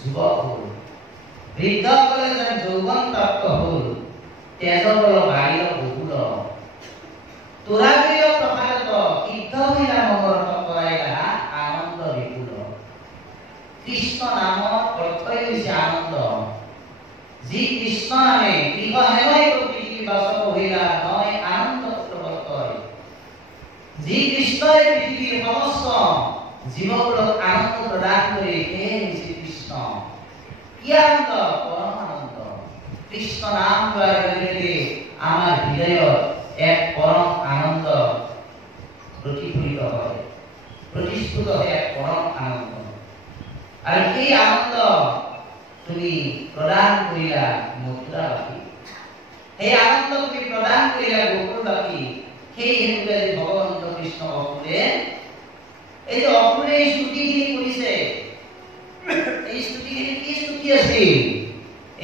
যুৱক হ'ল, বৃদ্ধসকলে যেন যৌৱন প্ৰাপ্ত হ'ল, তেজৰ বল বাঢ়িল বহুল, তোৰাবীয় প্ৰসাদত সিদ্ধ হইলা মমৰথ কৰাইলা আনন্দ বিপুল। কৃষ্ণ নামৰ অৰ্থই হৈছে আনন্দ। যি কৃষ্ণ নামে গৃহহেমই পৃথিৱী বাসক হইলা নয় আনন্দ প্ৰৱৰ্তয়। যি কৃষ্ণই পৃথিৱীৰ সমস্ত জীৱবোৰক আনন্দ প্ৰদান কৰে, সেয়ে হৈছে কৃষ্ণ। কি আনন্দ? পৰম আনন্দ। কৃষ্ণ নাম লোৱাৰ লগে লগে আমাৰ হৃদয়ত এক পৰম আনন্দ প্ৰতিফলিত হয়, প্ৰতিষ্ঠিত হয় এক পৰম আনন্দ। আৰু সেই আনন্দ তুমি প্ৰদান কৰিলা মথুৰাবাসী, সেই আনন্দ তুমি প্ৰদান কৰিলা গোকুলবাসী। সেই হেতুকে ভগৱন্ত কৃষ্ণ অসুৰে এই যে অসুৰে স্তুতিখিনি কৰিছে, এই স্তুতিখিনি কি স্তুতি আছিল?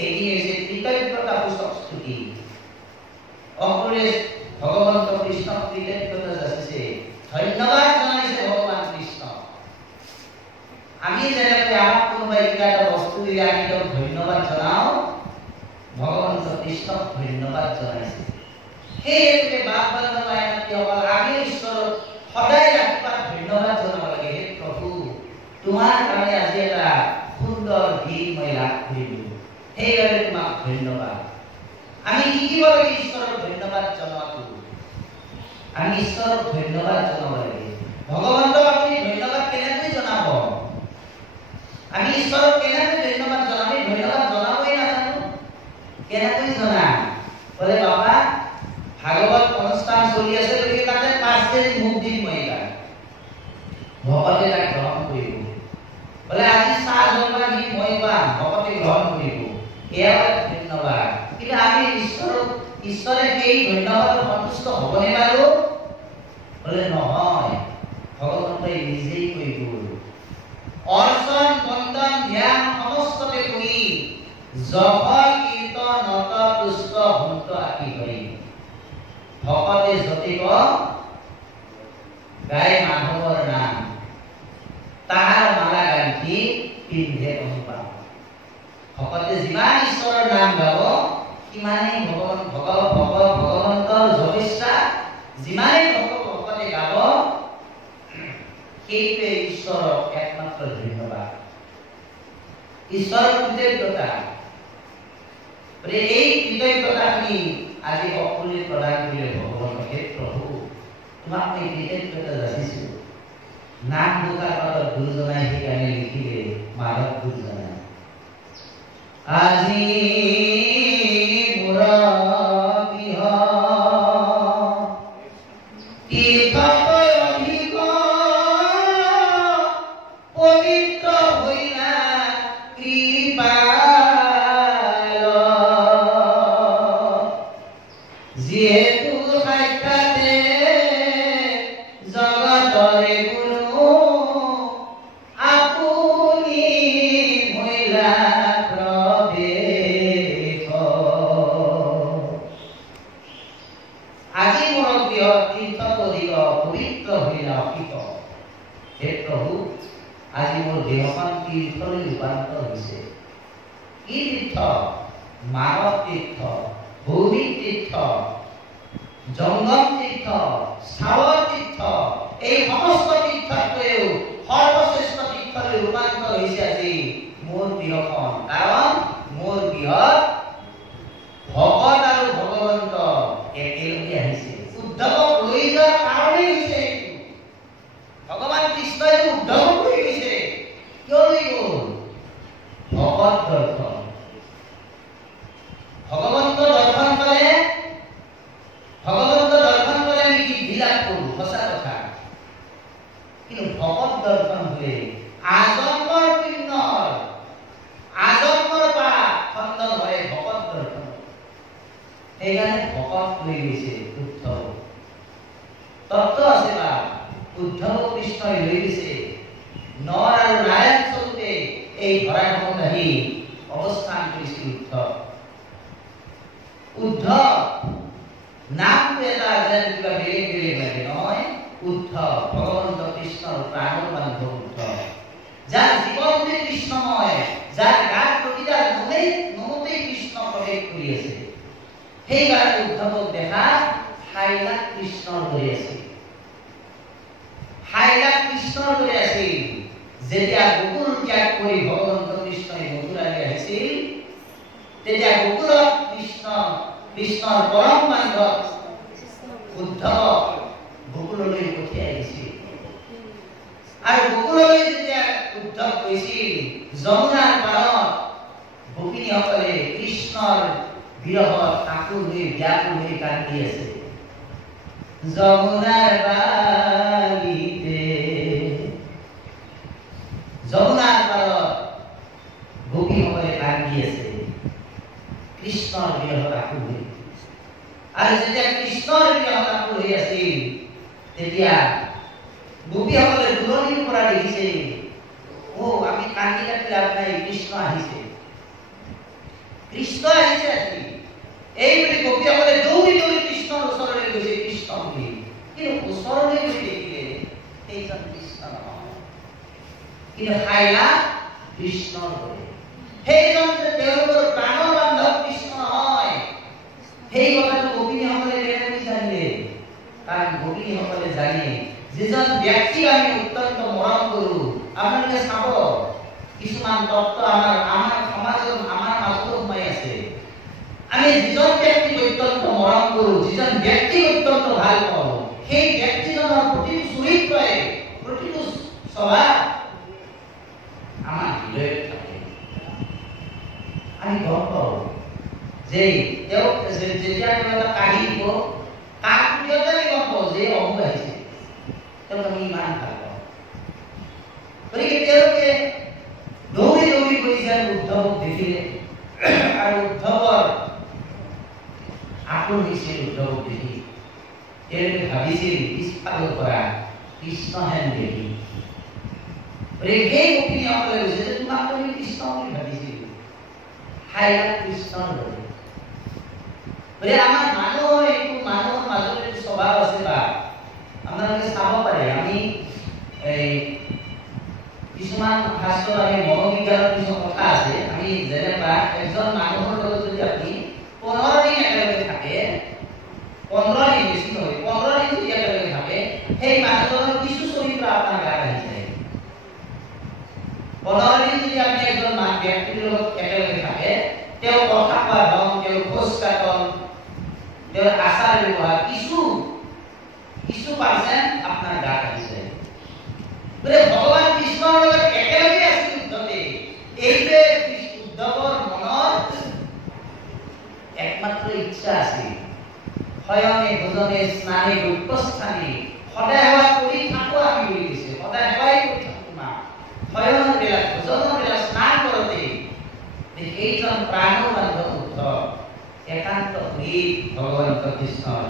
এইখিনি হৈছে কৃতজ্ঞতা সূচক স্তুতি। অসুৰে ভগৱন্ত কৃষ্ণক কৃতজ্ঞতা যাচিছে, ধন্যবাদ জনাইছে ভগৱান কৃষ্ণ। আমি যেনেকৈ আমাক কোনোবাই কিবা এটা বস্তু দিলে আমি তেওঁক ধন্যবাদ জনাওঁ, ভগৱন্ত কৃষ্ণক ধন্যবাদ জনাইছে। সেই হেতুকে বাপ বান্ধৱসকল আমি ঈশ্বৰক সদায় ৰাতিপুৱা ধন্যবাদ জনাব লাগে। হে প্ৰভু, তোমাৰ কাৰণে আজি এটা সুন্দৰ দিন মই লাভ কৰিলোঁ, সেইবাবে তোমাক ধন্যবাদ। আমি শিকিব লাগে ঈশ্বৰক ধন্যবাদ জনোৱাটো। আমি ঈশ্বৰক ধন্যবাদ জনাব লাগে। ভগৱন্তক আপুনি ধন্যবাদ কেনেকৈ জনাব? আমি ঈশ্বৰক কেনেকৈ ধন্যবাদ জনাম? আমি ধন্যবাদ জনাবই নাজানো, কেনেকৈ জনাম? বোলে বাবা ভাগৱত অনুষ্ঠান চলি আছে, গতিকে তাতে 5 কেজি মুখ দিম মই এইবাৰ, ভকতে তাক গ্ৰহণ কৰিব। বোলে আজি চাহ জলপান দি মই পাম, ভকতে গ্ৰহণ কৰিব, এয়া ধন্যবাদ। কিন্তু আমি ঈশ্বৰে সেই ধন্যবাদত সন্তুষ্ট হ'বনে বাৰু? বোলে নহয়, ভগৱন্তই নিজেই কৈ গ'ল, অৰ্চন বন্দন ধ্যান সমস্ততে কৰি যশ কীৰ্তন নত পুষ্প ভূত আকি কৰি। ভকতে যতে গায় মাধৱৰ নাম, তাহাৰ মালা গান্ধি পিন্ধে অনুপাম। ভকতে যিমান ঈশ্বৰৰ নাম গাব, সিমানেই ভগৱন্তৰ যশস্যা, যিমানেই ভকতে গাব, সেইটোৱে ঈশ্বৰৰ একমাত্ৰ ধন্যবাদ, ঈশ্বৰৰ কৃতজ্ঞতা। এই কৃতজ্ঞতাখিনি আজি অসুৰে প্ৰদান কৰিলে ভগৱানক। হে প্ৰভু, তোমাক মই কৃতজ্ঞতা যাচিছোঁ। নাম দুষাৰ পাতত গুৰুজনাই সেইকাৰণে লিখিলে মাধৱ গুৰুজনাই, আজি মোৰ গৃহ তীৰ্থতকৈ অধিক পবিত্ৰ হইলা কৃপাল, যিহেতু সাক্ষাতে জগতৰে গুৰু আপুনি মহিলা প্ৰৱেশ। আজি মোৰ গৃহ তীৰ্থত অধিক পবিত্ৰ হইলা অকৃত। হে প্ৰভু, আজি মোৰ দেহখন তীৰ্থলৈ ৰূপান্তৰ হৈছে। কি তীৰ্থ? মানৱ তীৰ্থ, ভৌমিক তীৰ্থ, জংগম তীৰ্থ, স্থাৱৰ তীৰ্থ, এই সমস্ত তীৰ্থতকৈও সৰ্বশ্ৰেষ্ঠ তীৰ্থলৈ ৰূপান্তৰ হৈছে আজি মোৰ গৃহখন। কাৰণ মোৰ গৃহত ভকত আৰু ভগৱন্ত একেলগে আহিছে। উদ্ধৱক লৈ যোৱাৰ কাৰণেই হৈছে এইটো। ভগৱান কৃষ্ণই উদ্ধৱক লৈ গৈছে, কিয় লৈ গ'ল? ভকত দৰ্শন। ভগৱন্ত দৰ্শন কৰে, ভগৱন্ত দৰ্শন কৰে আমি সিদ্ধি লাভ কৰোঁ, সঁচা কথা। কিন্তু ভকত দৰ্শন হ'লে আজন্মৰ পুণ্য হয়, আজন্মৰ পাপ খণ্ডন হয় ভকত দৰ্শন। সেইকাৰণে ভকত লৈ গৈছে উদ্ধৱ। তত্ত্ব আছে বা উদ্ধৱ কৃষ্ণই লৈ গৈছে নৰ আৰু নাৰায়ণ স্বৰূপে এই ধৰাধামত আহি অৱস্থান কৰিছিল উদ্ধৱ। উদ্ধৱ নামটো এটা যেন কিবা বেলেগ বেলেগ লাগে, নহয়? উদ্ধৱ ভগৱন্ত কৃষ্ণৰ প্ৰাণৰ বান্ধৱ উদ্ধৱ, যাৰ জীৱনটোৱে কৃষ্ণময়, যাৰ কৰি আছে সেইবাৰ উদ্ধৱক দেখা হাইলাক কৃষ্ণৰ দৰে আছে হাইলাক কৃষ্ণৰ দৰে আছিল যেতিয়া গোকুল ত্যাগ কৰি ভগৱন্ত কৃষ্ণই মথুৰালৈ আহিছিল তেতিয়া গোকুলত কৃষ্ণৰ পৰম বান্ধৱ উদ্ধৱক গোকুললৈ পঠিয়াই দিছিল আৰু গোকুললৈ যেতিয়া উদ্ধৱ গৈছিল যমুনাৰ পাৰত গোপিনীসকলে কৃষ্ণৰ বিৰহত আকুল হৈ ব্যাকুল হৈ কান্দি আছে যমুনাৰ পাৰত গোপীসকলে কান্দি আছে কৃষ্ণৰ বিৰহত আকুল হৈ আৰু যেতিয়া কৃষ্ণৰ বিৰহত আকুল হৈ আছিল তেতিয়া গোপীসকলে দূৰণিৰ পৰা দেখিছে আমি কান্দি কাটি লাভ নাই কৃষ্ণ আহিছে আজি এই বুলি গোপীসকলে দৌৰি দৌৰি কৃষ্ণৰ ওচৰলৈ গৈছে কৃষ্ণ বুলি কিন্তু ওচৰলৈ গৈ দেখিলে সেইজন কৃষ্ণ নহয় কিন্তু হাইলা কৃষ্ণৰ দৰে সেইজন যে তেওঁলোকৰ প্ৰাণৰ বান্ধৱ কৃষ্ণ নহয় সেই কথাটো গোপিনীসকলে কেনেকৈ জানিলে কাৰণ গোপিনীসকলে জানে যিজন ব্যক্তিক আমি অত্যন্ত মৰম কৰো আপোনালোকে চাব কিছুমান তত্ত্ব আমাৰ সমাজত আমাৰ মাজত সোমাই আছে আমি যিজন ব্যক্তিক অত্যন্ত মৰম কৰো যিজন ব্যক্তিক অত্যন্ত ভাল পাওঁ সেই ব্যক্তিজনৰ প্ৰতিটো চৰিত্ৰই প্ৰতিটো স্বভাৱ আমাৰ হৃদয়ত থাকে আমি গম পাওঁ যে তেওঁ যেতিয়া তেওঁ এটা কাহিনী দিব তাক ভিতৰতে আমি গম পাওঁ যে অমুক আহিছে তেওঁক আমি ইমান ভাল পাওঁ গতিকে তেওঁলোকে দৌৰি দৌৰি গৈ যেন উদ্ধৱক দেখিলে আৰু উদ্ধৱৰ আকুল হৈছিল উদ্ধৱক দেখি তেওঁলোকে ভাবিছিল পিছফালৰ পৰা কৃষ্ণহেন দেখি সেই গোপিনীসকলে কৈছে যে তোমাক আমি কৃষ্ণ বুলি ভাবিছিল হাইলাক কৃষ্ণৰ দৰে আমাৰ মানুহৰ মাজত এইটো স্বভাৱ আছে বা আপোনালোকে চাব পাৰে আমি কিছুমান শাস্ত্ৰত আমি মনোবিজ্ঞানৰ কিছু কথা আছে আমি যেনেবা একজন মানুহৰ লগত যদি আপুনি 15 দিন একেলগে থাকে 15 দিন বেছি নহয় 15 দিন যদি একেলগে থাকে সেই মানুহজনৰ কিছু চৰিত্ৰ আপোনাৰ গাত আহি যায় 15 দিন যদি আপুনি একজন ব্যক্তিৰ লগত একেলগে থাকে তেওঁ কথা কোৱা ধৰণ তেওঁ খোজ কাটন তেওঁৰ আচাৰ ব্যৱহাৰ কিছু পাৰ্চেণ্ট আপোনাৰ গাত আহি যায় ভগৱান কৃষ্ণৰ লগত একেলগে আছিল উদ্ধৱে এইটোৱে উদ্ধৱৰ মনত একমাত্ৰ ইচ্ছা আছিল শয়নে ভোজনে স্নানে গল্পস্থানে সদায় সেৱা কৰি থাকো আমি বুলি কৈছে সদায় সেৱাই কৰি থাকো মা শয়নৰ বেলা ভোজনৰ বেলা স্নান কৰোঁতে সেইজন প্ৰাণৰ বান্ধৱ উদ্ধৱ একান্ত হৈ ভগৱন্ত কৃষ্ণৰ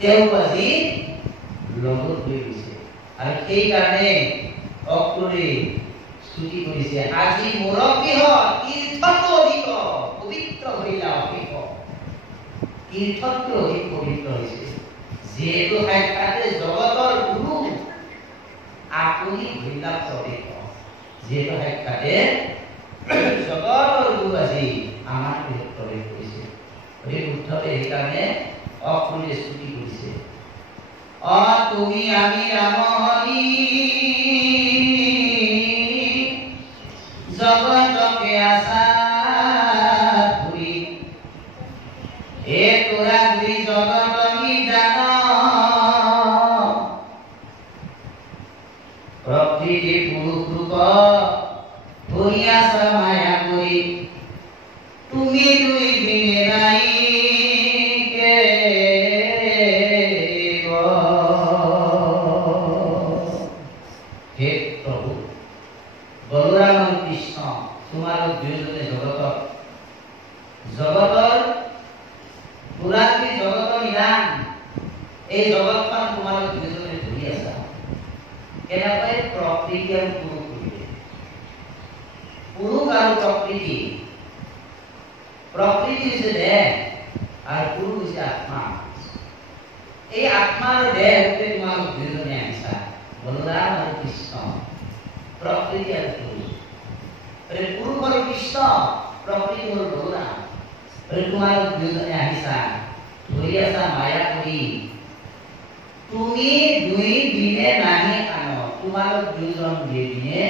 তেওঁক আজি লগত লৈ গৈছে আৰু সেই কাৰণে অক্ৰোৰে স্তুতি কৰিছে আজি মুৰব্বী তীৰ্থটো অধিক পবিত্ৰ হইলা অধিক তীৰ্থটো অধিক পবিত্ৰ হৈছে যিহেতু সাক্ষাতে জগতৰ গুৰু আপুনি হইলা অধিক যিহেতু সাক্ষাতে জগতৰ গুৰু আজি আমাৰ প্ৰৱেশ কৰিছে এই উদ্ধৱে সেইকাৰণে অক্ৰোৰে স্তুতি কৰিছে তুমি আমি ৰামহৰি জগতকে আছা ধৰি হে তোৰা দুই জগত আমি জান প্ৰকৃতি পুৰুষ ৰূপ হৈ আছা মায়া কৰি তুমি দুই দিনে নাই জগতৰ পুৰাণী জগতৰ নিদান এই জগতখন তোমালোক দুজনে ধৰি আছা কেনেকৈ প্ৰকৃতি আৰু পুৰুষ আৰু প্ৰকৃতি হৈছে দেহ আৰু পুৰুষ হৈছে আত্মা এই আত্মা আৰু দেহ হতে তোমালোক দুজনে আহিছা বলৰাম আৰু কৃষ্ণ প্ৰকৃতি আৰু পুৰুষ পুৰুষ আৰু কৃষ্ণ প্ৰকৃতি হ'ল বলৰাম তোমালোক দুজনে আহিছা ধৰি আছা মায়া কৰি তুমি দুই দিনে নাহি আন তোমালোক দুজন দিনে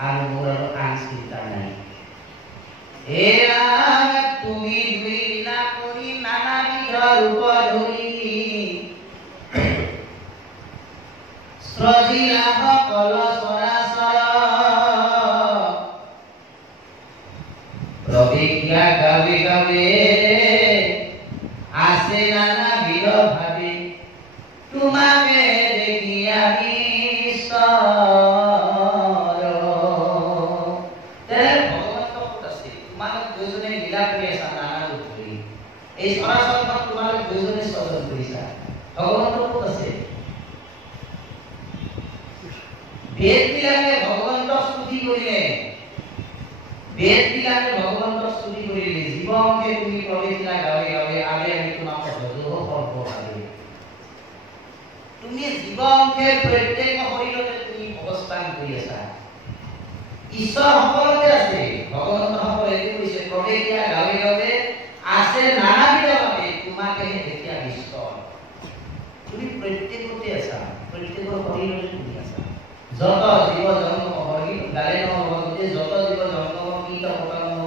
আৰু মোৰ আৰু আন চিন্তা নাই এয়া তুমি দুই না কৰি নানাবিধ ৰূপ ধৰি সৃজিলা সকল চৰাচৰ প্ৰবিজ্ঞা গাৱে গাৱে আছে নানাবিধ ভাৱে তোমাকে দেখি আমি ভগৱন্ত ক'ত আছে তোমালোক দুজনে লীলা কৰি আছা নানা ৰূপ ধৰি এই চৰাচৰখন তোমালোক দুজনে সৃজন কৰিছা ভগৱন্ত ক'ত আছে বেদবিলাকে ভগৱন্তক স্তুতি কৰিলে বেদবিলাকে ভগৱন্তক স্তুতি কৰিলে জীৱকে তুমি প্ৰৱেশিলা গাৱে গাৱে আগে আমি তোমাক ভজো সৰ্বভাৱে তুমি জীৱকে প্ৰত্যেক শৰীৰতে তুমি অৱস্থান কৰি আছা ঈশ্বৰ সকলোতে আছে ভগৱন্ত সকলোতে কৈছে প্ৰৱেশিলা গাৱে গাৱে আছে নানাবিধভাৱে তোমাকে দেখি ঈশ্বৰ তুমি প্ৰত্যেকতে আছা প্ৰত্যেকৰ শৰীৰতে তুমি আছা যত জীৱ জন্ম হৰি গালে নহতে যত জীৱ জন্ম কীট পতঙ্গ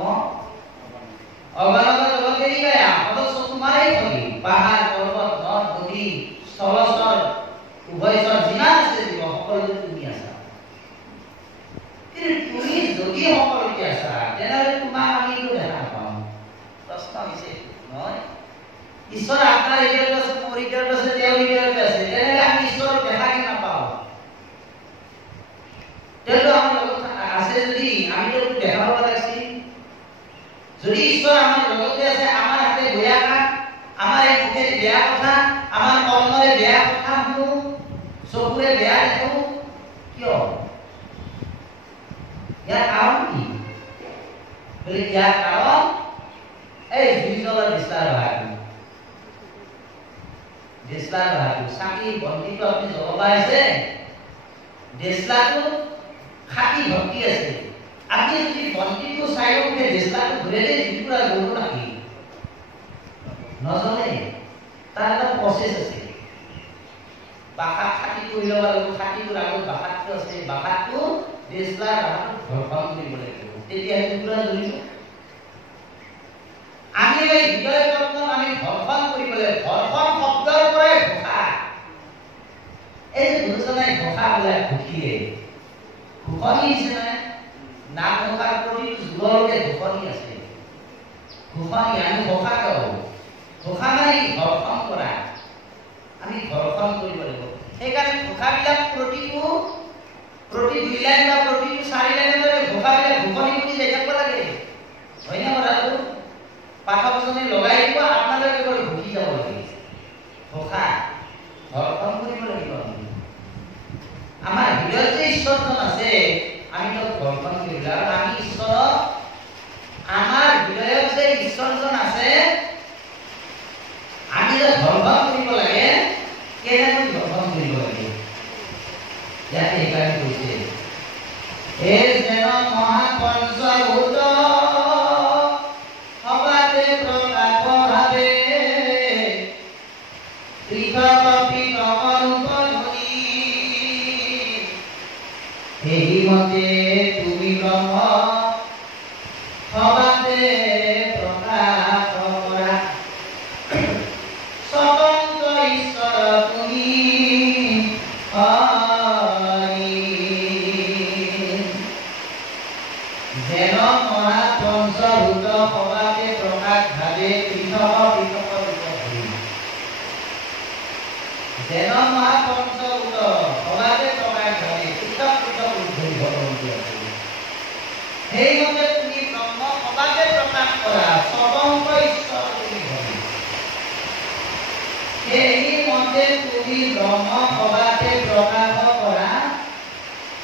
অগণত জগতে গায়া অবশ্য তোমাৰই হৰি পাহাড় পৰ্বত নদ নদী স্থলচৰ উভয়চৰ যিমান আছে জীৱ সকলোতে তুমি আছা কিন্তু তুমি যদি সকলোতে আছা তেনেহলে তোমাক আমি একো দেখা নাপাওঁ প্ৰশ্ন হৈছে নহয় ঈশ্বৰ আপোনাৰ হৃদয়ত আছে মোৰ হৃদয়ত আছে তেওঁৰ হৃদয়ত আছে তেনেহলে আমি ঈশ্বৰক দেখা কি নাপাওঁ তেটো আমাৰ লগত আছে যদি আমি তো দেখা পাব লাগিছিল যদি ঈশ্বৰ আমাৰ লগতে আছে আমাৰ হাতে বেয়া কাম আমাৰ এই মুখেৰে বেয়া কথা আমাৰ কৰ্মৰে বেয়া কথা শুনো চকুৰে বেয়া দেখো কিয় ইয়াৰ কাৰণ কি বোলে ইয়াৰ কাৰণ এই দুইজনৰ বিস্তাৰ ভাগটো চাকি বন্তিটো আপুনি জ্বলাবাই আছে দেশলাটো খাটি ভক্তি আছে আপনি যদি বন্তিটো চাইকে দেশলাটো ঘুরে দিয়ে যিপুরা গরু নাকি নজনে তার একটা প্রসেস আছে বাখা খাটি কৰি লব লাগিব খাটিটোৰ আগত বাখাটো আছে বাখাটো দেশলা বাখাটো ঘৰখন কৰিব লাগিব তেতিয়া যিপুৰা জ্বলিব আমি এই হৃদয় যত্ন আমি ঘৰখন কৰিব লাগিব ঘৰখন শব্দৰ পৰাই ঘোষা এই যে গুৰুজনাই ঘোষা বোলে ঘুকিয়ে ঘুখনি আছে নাম ঘোষাৰ প্ৰতিটো যুগলৈকে ঘুখনি আছে ঘুখনি আমি ঘোষা গাওঁ ঘোষা মানে ঘৰখন কৰা আমি ঘৰখন কৰিব লাগিব সেইকাৰণে ঘোষাবিলাক প্ৰতি দুই লাইন বা প্ৰতিটো চাৰি লাইনলৈ ঘোষাবিলাক ঘুখনি বুলি যাই থাকিব লাগে হয় না কথাটো পাঠকজনে লগাই দিব আপোনালোকে কেৱল ঘুকি যাব লাগে ঘোষা ঘৰখন কৰিব লাগিব আমাৰ হৃদয়ত যে ঈশ্বৰজন আছে আমি তো ঘৰখন কৰিব আৰু আমি ঈশ্বৰক আমাৰ হৃদয়ত যে ঈশ্বৰজন আছে আমি যে ঘৰখন কৰিব লাগে কেনেকৈ ঘৰখন কৰিব লাগে ইয়াতে এইকাৰণে কৈছে এই যেন মহাপঞ্চভূত সবাতে প্ৰকাশ ভাৱে পৃথক পৃথক ৰূপ এই মতে তুমি ব্ৰহ্ম সবাতে প্ৰকাশ কৰা স্বতন্ত্ৰ ঈশ্বৰ তুমি যেন মহাপঞ্চভূত সবাতে প্ৰকাশ ভাৱে পৃথক পৃথক ৰূপ ধৰি যেন মহাপঞ্চভূত সবাতে প্ৰকাশ ভাৱে পৃথক পৃথক ৰূপ ধৰি ভগৱন্তী আছে সেইমতে তুমি ব্ৰহ্ম সবাতে প্ৰকাশ কৰা স্বতন্ত্ৰ ঈশ্বৰ তুমি ধৰি সেইমতে তুমি ব্ৰহ্ম সবাতে প্ৰকাশ কৰা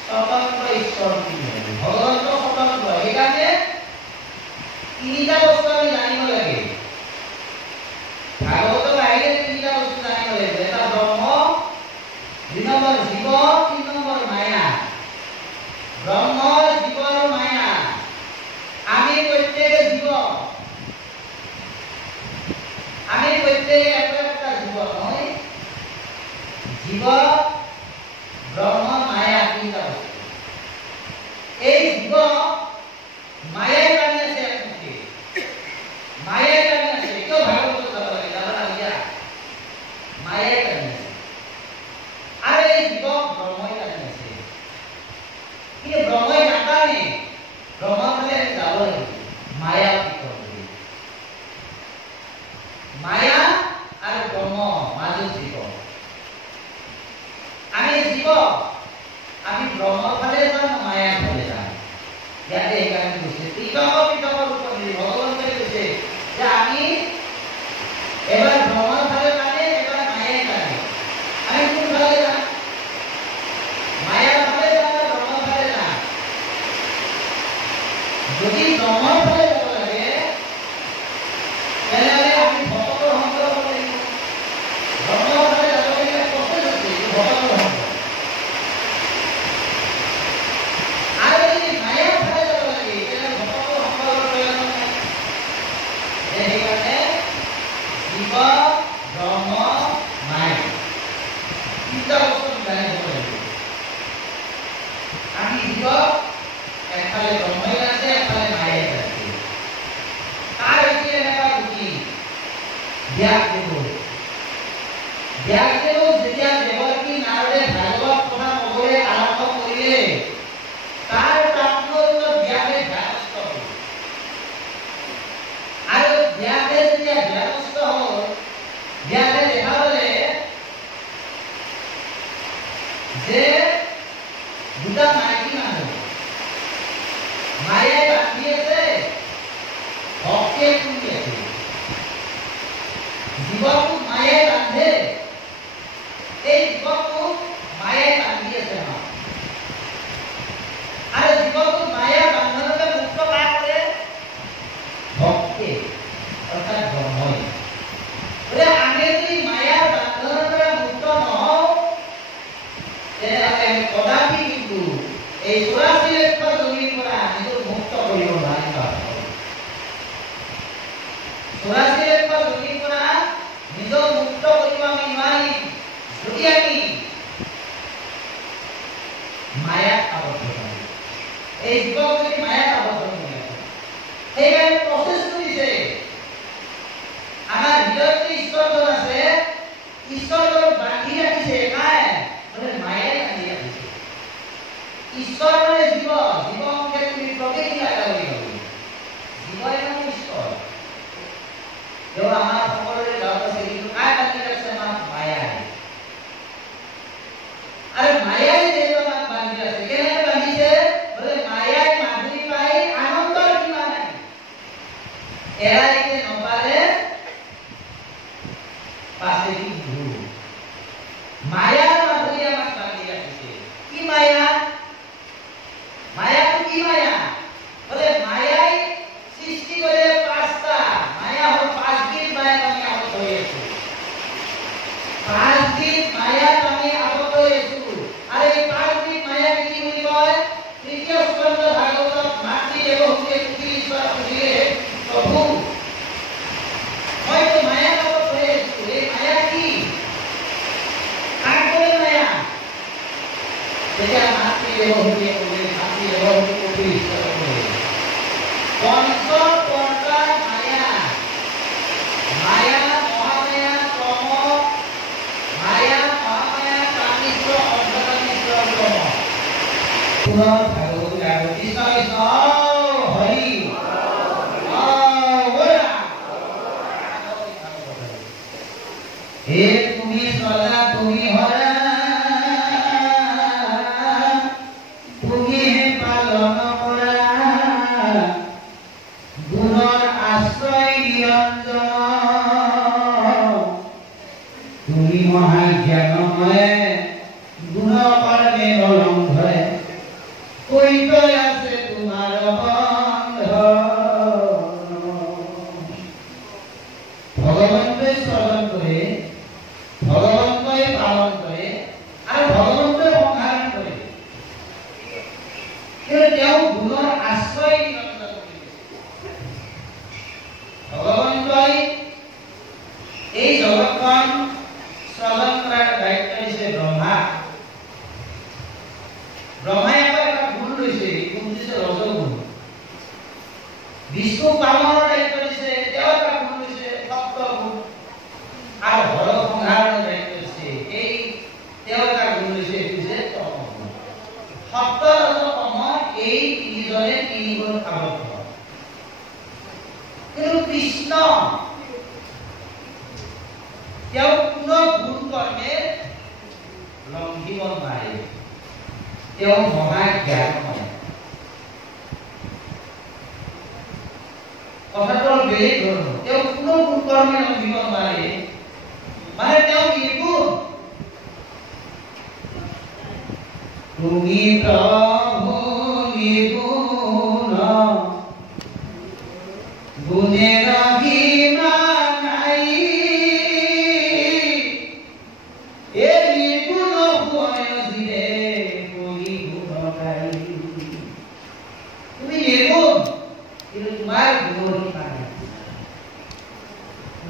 স্বতন্ত্ৰ ঈশ্বৰ তুমি ধৰি ভগৱন্ত স্বতন্ত্ৰ সেইকাৰণে তিনিটা বস্তু আমি জানিব লাগে ভাগৱতত আহিলে তিনিটা বস্তু জানিব লাগিব এটা ব্ৰহ্ম দুই নম্বৰ জীৱ তিন নম্বৰ মায়া ব্ৰহ্ম জীৱ আৰু মায়া আমি প্ৰত্যেকে জীৱ মায়া আৰু ব্ৰহ্ম মাজত জীৱ আমি জীৱ আমি ব্ৰহ্মৰ ফালে যাম মায়াৰ ফালে যাম ইয়াতে এইকাৰণে কৈছে পৃথক ৰূপত ভগৱন্তই কৈছে যে আমি এবাৰ ব্ৰহ্মৰ ফালে মানে এবাৰ মায়াৰ ফালে আমি কোন ফালে যাম মায়াৰ ফালে যাম না ব্ৰহ্মৰ ফালে যাম যদি ব্ৰহ্মৰ ফালে যাব লাগে তেনেহ'লে আমি ভকতৰ সংগ ল'ব লাগিব ব্ৰহ্মৰ ফালে যাব লাগিলে প্ৰচেছ আছে ভকতৰ সংগ আৰু যদি মায়াৰ ফালে যাব লাগে তেনেহ'লে ভকতৰ সংগৰ প্ৰয়োজন নাই সেইকাৰণে জীৱ ব্ৰহ্ম মায়া তিনিটা বস্তু মিলাই হ'ব লাগিব আমি জীৱ একফালে ব্ৰহ্মই আছে একফালে মায়াই আছে তাৰ এতিয়া এনেকুৱা বুদ্ধি ব্যাসদেৱ যেতিয়া দেৱকী নাৰদে ভাগৱত কথা ক'বলৈ আৰম্ভ কৰিলে তাৰ প্ৰাণত ব্যাসে ধ্যানস্থ হ'ল আৰু ব্যাসে যেতিয়া ধ্যানস্থ হ'ল ব্যাসে দেখা পালে যে দুটা মাইকী মানুহ মায়াই বান্ধি আছে ভক্তিয়ে শুনি আছে জীৱকো মায়াই বান্ধে এই জীৱকো মায়াই বান্ধি আছে আৰু জীৱকো মায়াৰ বান্ধনতে মুক্ত কাৰ কৰে ভক্তি অৰ্থাৎ ব্ৰহ্মই বোলে আমি যদি মায়াৰ বান্ধনৰ পৰা মুক্ত নহওঁ তেনেহ'লে কদাপি কিন্তু এই 84 লক্ষ জনীৰ পৰা নিজক মুক্ত কৰিব নোৱাৰিম 84 লক্ষ জনীৰ পৰা নিজক মুক্ত কৰিব আমি নোৱাৰিম যদি আমি মায়াত আবদ্ধ হওঁ এই জীৱক যদি মায়াত আবদ্ধ নহয় সেইকাৰণে প্ৰচেছ কৰিছে আমাৰ হৃদয়ত ঈশ্বৰজন আছে ঈশ্বৰজনক বান্ধি ৰাখিছে নাই মানে মায়াই বান্ধি ৰাখিছে ঈশ্বৰ মানে জীৱ জীৱকে তুমি প্ৰকৃতি লাগা বুলি ভাবি জীৱই মানে ঈশ্বৰ তেওঁ আমাৰ সকলোৰে গাঁৱত আছে কিন্তু কাই বান্ধি ৰাখিছে আমাক মায়াই আৰু মায়াই যেন আমাক বান্ধি ৰাখিছে কেনেকৈ বান্ধিছে বোলে মায়াই মাধুৰী পাই আনন্দৰ সীমা নাই এৰাইকে নপালে পাছে কি ভুল মায়াৰ মাধুৰী আমাক বান্ধি ৰাখিছে কি মায়া মায়াটো কি মায়া বোলে মায়াই সৃষ্টি কৰে পাঁচটা মায়া হ'ল পাঁচবিধ মায়াত আমি আবদ্ধ হৈ আছো পাঁচবিধ মায়াত আমি আবদ্ধ হৈ আছো আৰু এই পাঁচবিধ মায়া কি বুলি কয় তৃতীয় স্কন্ধ ভাগৱতত মাতৃদেৱ হুকে তুকি ঈশ্বৰ সুধিলে প্ৰভু মইতো মায়াত আবদ্ধ হৈ আছো এই মায়া কি কাক কৰে মায়া তেতিয়া মাতৃদেৱ হুকে ক'লে মাতৃদেৱ হুকে তুকি ঈশ্বৰ ক'লে পঞ্চপৰ্দা মায়া মায়া মহামায়া তম মায়া মহামায়া কামিশ্র অর্ধকামিশ্র ব্রহ্ম পুনঃ ভাগবত গায় কৃষ্ণ কৃষ্ণ হরি হে তুমি সদা তুমি হরা তুমি হে পালন কৰা গুণৰ আশ্ৰয় নিৰঞ্জন তুমি মহাজ্ঞানময় গুণ কৰ্মে অলংঘৰে কৈতই আছে তোমাৰ বন্ধ ভগৱন্তই শ্ৰৱণ কৰে ভগৱন্তই পালন কৰে আৰু ভগৱন্তই সংহাৰ কৰে কিন্তু তেওঁ গুণৰ আশ্ৰয় নিৰঞ্জন ভগৱন্তই এই জগতখন শ্ৰৱণ কৰাৰ দায়িত্ব দিছে ব্ৰহ্মা ব্ৰহ্মাই এটা গুণ লৈছে গুণ দিছে ৰজগুণ বিষ্ণু পালনৰ দায়িত্ব দিছে তেওঁ এটা গুণ লৈছে সপ্তগুণ আৰু হৰ সংহাৰৰ দায়িত্ব দিছে এই তেওঁ এটা গুণ লৈছে এইটো হৈছে তমগুণ সপ্ত ৰজ তম এই তিনিজনে তিনি গুণ আবদ্ধ কিন্তু কৃষ্ণ তেওঁ কোনো গুণ কৰ্মে লংঘিব নোৱাৰে তেওঁ মহাজ্ঞানময় কথাটো বেলেগ ধৰণৰ তেওঁ কোনো গুণ কৰ্মে লংঘিব নোৱাৰে মানে তেওঁ নিৰ্গুণ তুমি প্ৰভু নিৰ্গুণ গুণেৰ সীমা নাই এই নিৰ্গুণ বয়সিৰে কৰি গুণ গাই তুমি নিৰ্গুণ কিন্তু তোমাৰ গুণৰ সীমা নাই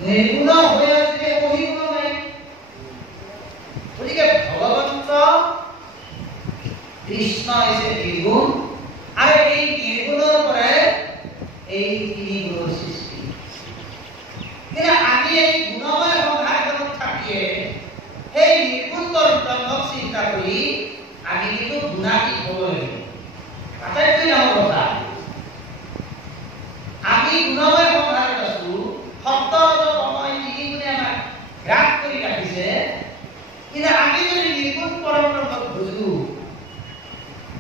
নিৰ্গুণ বয়সিৰে কৰি গুণ গাই গতিকে ভগৱন্ত কৃষ্ণ হৈছে নিৰ্গুণ আৰু এই নিৰ্গুণৰ পৰাই এই তিনি গুণৰ সৃষ্টি কিন্তু আমি এই গুণময় সংসাৰখনত থাকিয়ে সেই নিৰ্গুণ ব্ৰহ্মক চিন্তা কৰি আমি কিন্তু গুণাতীত হ'ব লাগিব আটাইতকৈ ডাঙৰ কথা আমি গুণময় সংসাৰত আছো শব্দ সময় তিনি গুণে আমাক গ্ৰাস কৰি ৰাখিছে কিন্তু আমি যদি নিৰ্গুণ পৰম ব্ৰহ্মক বুজো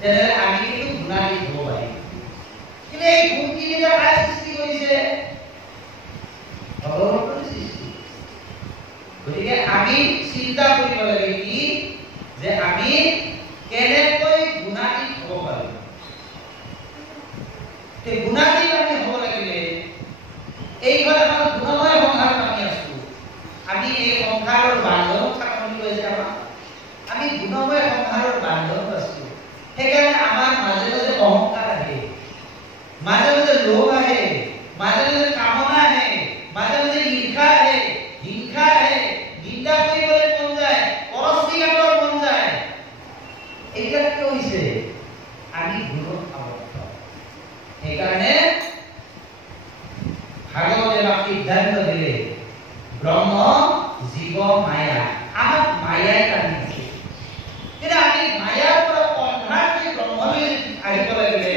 তেনেহ'লে আমি কিন্তু গুণাতীত হ'ব পাৰিম কিন্তু এই গুণকেইটা কাৰ সৃষ্টি কৰিছে ভগৱন্তৰ সৃষ্টি গতিকে আমি চিন্তা কৰিব লাগে কি যে আমি কেনেকৈ গুণাতীত হ'ব পাৰোঁ তে গুণাতীত আমি হ'ব লাগিলে এইখন আমাৰ গুণময় সংসাৰত আমি আছো আমি এই সংসাৰৰ বান্ধনত থাকনি লৈছে আমাক আমি গুণময় সংসাৰৰ বান্ধনত আছো সেইকাৰণে আমাৰ মাজে মাজে অহংকাৰ আহে মাজে মাজে লোভ আহে মাজে মাজে কামনা আহে মাজে মাজে ঈৰ্ষা আহে হিংসা আহে নিন্দা কৰিবলৈ মন যায় পৰস্তি গাবৰ মন যায় এইবিলাক কিয় হৈছে আমি গুণত আবদ্ধ সেইকাৰণে ভাগৱতে আমাক সিদ্ধান্ত দিলে ব্ৰহ্ম জীৱ মায়া আমাক মায়াই টানি আছে কিন্তু আমি মায়াৰ পৰা অন্ধাৰ হৈ ব্ৰহ্মলৈ আহিব লাগিলে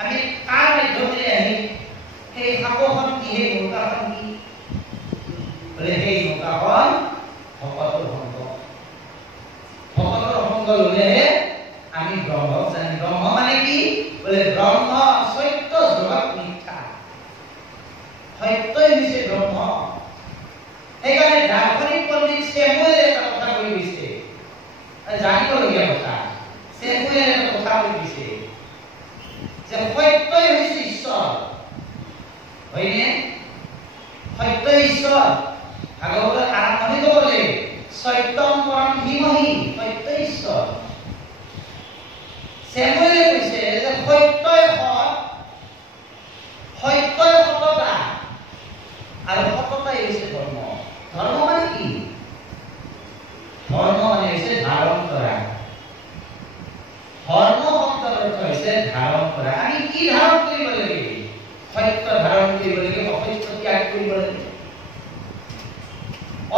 আমি কাৰ মাধ্যমেৰে আহি সেই সাপখন কি সেই নৌকাখন কি বোলে সেই নৌকাখন ভকতৰ সংগ ল'লেহে আমি ব্ৰহ্মক জানি ব্ৰহ্ম মানে কি বোলে ব্ৰহ্ম সত্য জগত মিথ্যা সত্যই হৈছে ব্ৰহ্ম সেইকাৰণে দাৰ্শনিক পণ্ডিত চেমুৱেলে এটা কথা কৈ দিছে জানিবলগীয়া কথা চেমুৱেলে এটা কথা কৈ দিছে যে সত্যই হৈছে ঈশ্বৰ হয়নে সত্য ঈশ্বৰ ভাগৱতৰ আৰম্ভণি ক'লে সত্যম পৰম ধীমহি সত্য ঈশ্বৰ চেমুৱেলে কৈছে যে সত্যই সৎ সত্যই সততা আৰু সততাই হৈছে ধৰ্ম ধৰ্ম মানে কি ধৰ্ম মানে হৈছে ধাৰণ কৰা ধৰ্ম শব্দৰ অৰ্থ হৈছে ধাৰণ কৰা আমি কি ধাৰণ কৰিব লাগে সত্য ধাৰণ কৰিব লাগে অসত্য ত্যাগ কৰিব লাগে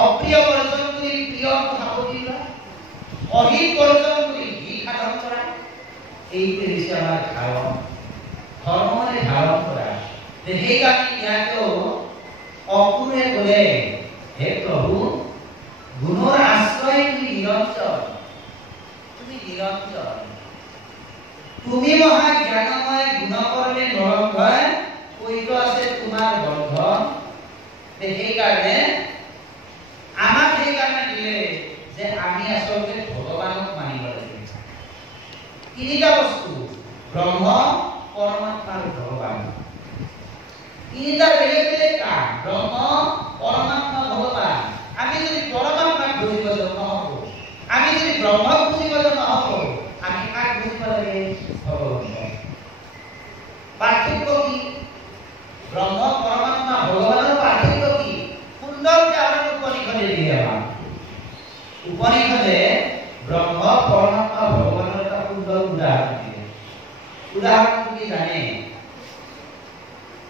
অপ্ৰিয় বৰ্জন কৰি প্ৰিয় কথা কৰিবা অহিত বৰ্জন কৰি হিত সাধন কৰা এইটো হৈছে আমাৰ ধাৰণ ধৰ্ম মানে ধাৰণ কৰা সেইকাৰণে ইয়াতো অপুৰে ক'লে হে প্ৰভু গুণৰ আশ্ৰয় তুমি নিৰঞ্জন তুমি মহাজ্ঞানময় গুণকৰ্মে নৰংঘয় কৈত আছে তোমাৰ বন্ধন সেইকাৰণে আমাক সেইকাৰণে দিলে যে আমি আচলতে ভগৱানক মানিব লাগে তিনিটা বস্তু ব্ৰহ্ম পৰমাত্মা আৰু ভগৱান তিনিটা বেলেগ বেলেগ কাম ব্ৰহ্ম পৰমাত্মা ভগৱান আমি যদি পৰমাত্মাক বুজিব যাওঁ নহ'ব আমি যদি ব্ৰহ্মক বুজিব যাওঁ নহ'ব আমি কাক বুজিব লাগে ভগৱানক পাৰ্থক্য কি ব্ৰহ্ম পৰমাত্মা ভগৱানৰ পাৰ্থক্য কি সুন্দৰকৈ আৰু উপনিষদে দিয়ে আমাক উপনিষদে ব্ৰহ্ম পৰমাত্মা ভগৱানৰ এটা সুন্দৰ উদাহৰণ দিয়ে উদাহৰণ কি জানে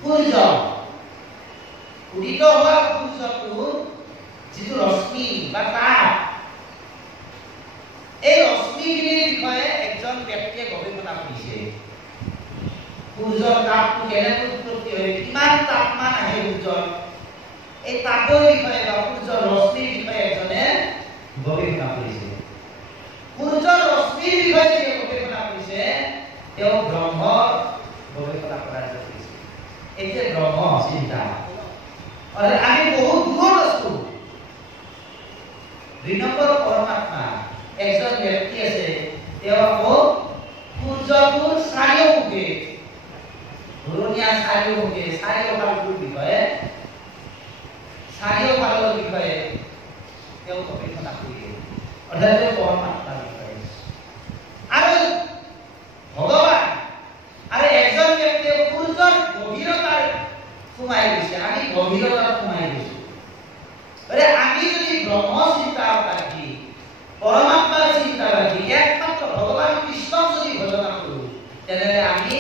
সূৰ্য উদিত হোৱা সূৰ্যটো যিটো ৰশ্মি বা তাপ এই ৰশ্মিখিনিৰ বিষয়ে একজন ব্যক্তিয়ে গৱেষণা কৰিছে সূৰ্যৰ তাপটো কেনেকৈ উৎপত্তি হয় কিমান তাপমান আহে সূৰ্যৰ এই তাপৰ বিষয়ে বা সূৰ্য গৱেষণা কৰিছে। সূৰ্যৰ ৰশ্মিৰ বিষয়ে যে গৱেষণা কৰিছে তেওঁ ব্ৰহ্মৰ গৱেষণা কৰাৰ কৰিছে। এতিয়া ব্ৰহ্ম চিন্তা আৰু আমি বহুত দূৰত আছো। 2 নম্বৰ পৰমাত্মা একজন ব্যক্তি আছে, তেওঁ আকৌ সূৰ্যটোৰ চাৰিওমুখে ঘূৰণীয়া চাৰিওমুখে চাৰিওফালৰ বিষয়ে তেওঁ গৱেষণা কৰিলে, অৰ্থাৎ পৰমাত্মাৰ বিষয়ে। আৰু ভগৱান আৰু একজন ব্যক্তিয়ে সূৰ্যৰ গভীৰতাৰ সোমাই গৈছে, আমি গভীৰতাত সোমাই গৈছো। আমি যদি ব্ৰহ্ম চিন্তা ৰাখি পৰমাত্মাৰ চিন্তা ৰাখি একমাত্ৰ ভগৱান কৃষ্ণক যদি ভজনা কৰো, তেনেহলে আমি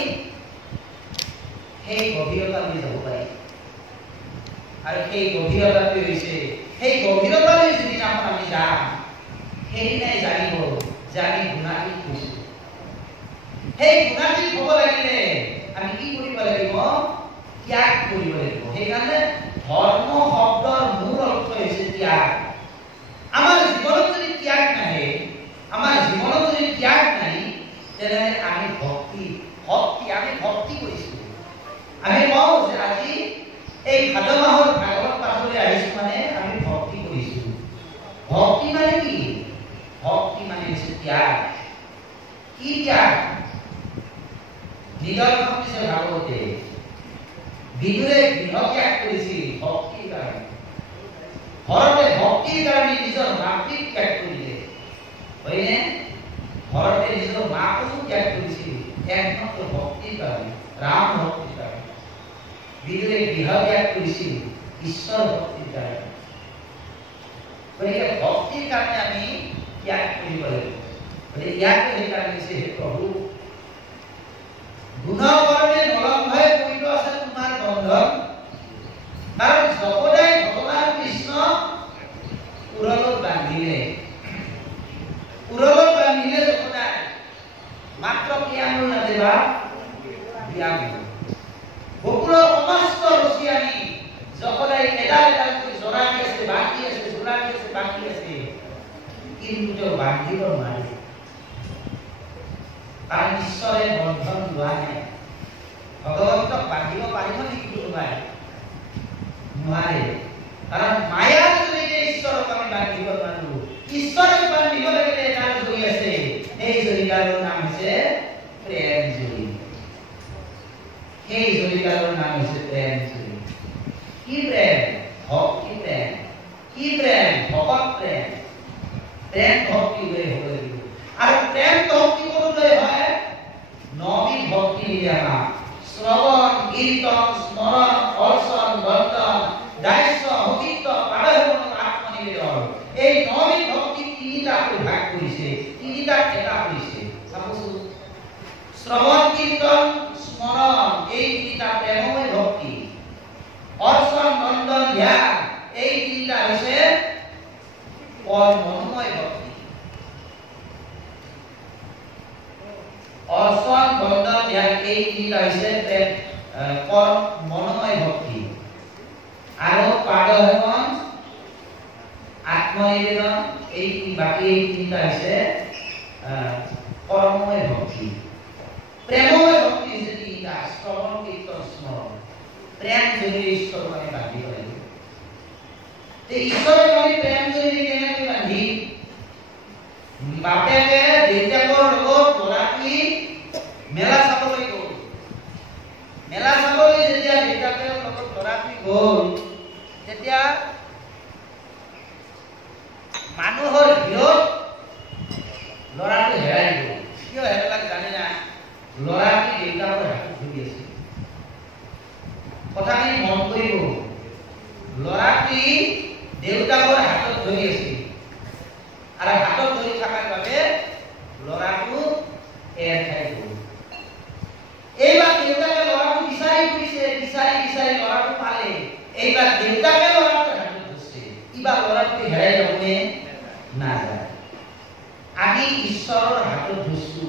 সেই গভীৰতালৈ যাব পাৰিম। আৰু সেই গভীৰতাটো হৈছে, সেই গভীৰতালৈ যিদিনাখন আমি যাম, সেইদিনাই জানিব যে আমি গুণাতীত হৈছো। সেই গুণাতীত হ'ব লাগিলে আমি কি কৰিব লাগিব? ত্যাগ কৰিব লাগিব। সেইকাৰণে ধৰ্ম শব্দৰ মূল অৰ্থ হৈছে ত্যাগ। আমাৰ জীৱনত যদি ত্যাগ নাহে, আমাৰ জীৱনত যদি ত্যাগ নাই, তেনেহলে আমি ভক্তি কৰিছো। আমি কওঁ যে আজি এই ভাদ মাহৰ ভাগৱত পাঠলৈ আহিছো, মানে আমি ভক্তি কৰিছো। ভক্তি মানে কি? ভক্তি মানে হৈছে ত্যাগ। কি ত্যাগ? নিদৰ্শন দিছে ভাগৱতে। বিদুৰে গৃহ ত্যাগ কৰিছিল ভক্তিৰ কাৰণে। ভৰতে ভক্তিৰ কাৰণে নিজৰ মাতৃক ত্যাগ কৰিলে, হয়নে? ভৰতে নিজৰ মাকো ত্যাগ কৰিছিল একমাত্ৰ ভক্তিৰ কাৰণে, ৰাম ভক্তিৰ কাৰণে। বিদুৰে গৃহ ত্যাগ কৰিছিল ঈশ্বৰ ভক্তিৰ কাৰণে। গতিকে ভক্তিৰ কাৰণে আমি ত্যাগ কৰিব লাগিব। গতিকে ইয়াকে সেইকাৰণে হৈছে, হে প্ৰভু গুণকৰ্মে নলংঘাই পৈত আছে তোমাৰ বন্ধন। কাৰণ যশোদাই ভগৱান কৃষ্ণ উৰলত বান্ধিলে যশোদাই মাত্ৰ কি আঙুল নাদেবা? বিয়াঙুল। বকুলৰ সমস্ত ৰচি আনি যশোদাই এডাল এডালকৈ জৰা দি আছে, বান্ধি আছে, জোৰা দি আছে, বান্ধি আছে, কিন্তু তেওঁ বান্ধিব নোৱাৰে। কাৰণ ঈশ্বৰে বন্ধন লোৱা নাই। ভগৱন্তক বান্ধিব পাৰিব নেকি? নোৱাৰে। কাৰণ মায়াৰ জৰিয়তে ঈশ্বৰক আমি বান্ধিব নোৱাৰো। ঈশ্বৰক বান্ধিব লাগিলে এডাল জৰি আছে, সেই জৰিডালৰ নাম হৈছে প্ৰেম জৰি। সেই জৰিডালৰ নাম হৈছে প্ৰেম জৰি। কি প্ৰেম? ভক্তি প্ৰেম। কি প্ৰেম? ভকত প্ৰেম। প্ৰেম ভক্তি লৈ হ'ব লাগিব। আৰু প্ৰেম ভক্তি কৰিবলৈ হয় 9বিধ ভক্তি নিয়ম: শ্ৰৱণ, কীৰ্তন, স্মৰণ, অৰ্চন, বন্দন, দাস্য, সতীত্ব, পাদসেৱন, আত্মনিবেদন। এই 9বিধ ভক্তি তিনিটা ভাগ কৰিছে, তিনিটা এটা কৰিছে। চাবচোন, শ্ৰৱণ, কীৰ্তন, স্মৰণ, এই তিনিটা প্ৰেমময় ভক্তি। অৰ্চন, বন্দন, ধ্যান, এই তিনিটা হৈছে মনোময় ভক্তি। অৰ্চন, বন্দন, ধ্যান, এই তিনিটা হৈছে মনোময় ভক্তি। আৰু পাদসেৱন, আত্মনিবেদন, এই বাকী এই তিনিটা হৈছে কৰ্মময় ভক্তি। প্ৰেমময় ভক্তি হৈছে তিনিটা: শ্ৰৱণ, কীৰ্তন, স্মৰণ। প্ৰেম জৰিয়তে ঈশ্বৰক আমি বান্ধিব লাগিব। ঈশ্বৰক আমি প্ৰেম জৰিয়তে কেনেকৈ বান্ধিম? বাপেকে দেউতাকৰ লগত ল'ৰাটোৱে মেলা চাবলৈ গ'ল। মেলা চাবলৈ যেতিয়া দেউতাকৰ লগত ল'ৰাটোৱে গ'ল, তেতিয়া মানুহৰ ভিৰত ল'ৰাটো হেৰাই গ'ল। কিয় হেৰালাক জানে না? ল'ৰাটোৱে দেউতাকৰ হাতত ধৰি আছিল। কথাখিনি মন কৰিব, ল'ৰাটোৱে দেউতাকৰ হাতত ধৰি আছিল, আৰু হাতত ধৰি থকাৰ বাবে ল'ৰাটো এৰ খাই গ'ল। এইবাৰ দেউতাকে ল'ৰাটো বিচাৰি ফুৰিছে, বিচাৰি ল'ৰাটো পালে। এইবাৰ দেউতাকে ল'ৰাটোৰ হাতত ধৰিছে। কিবা ল'ৰাটো হেৰাই যাবনে? নাযায়। আমি ঈশ্বৰৰ হাতত ধৰিছো,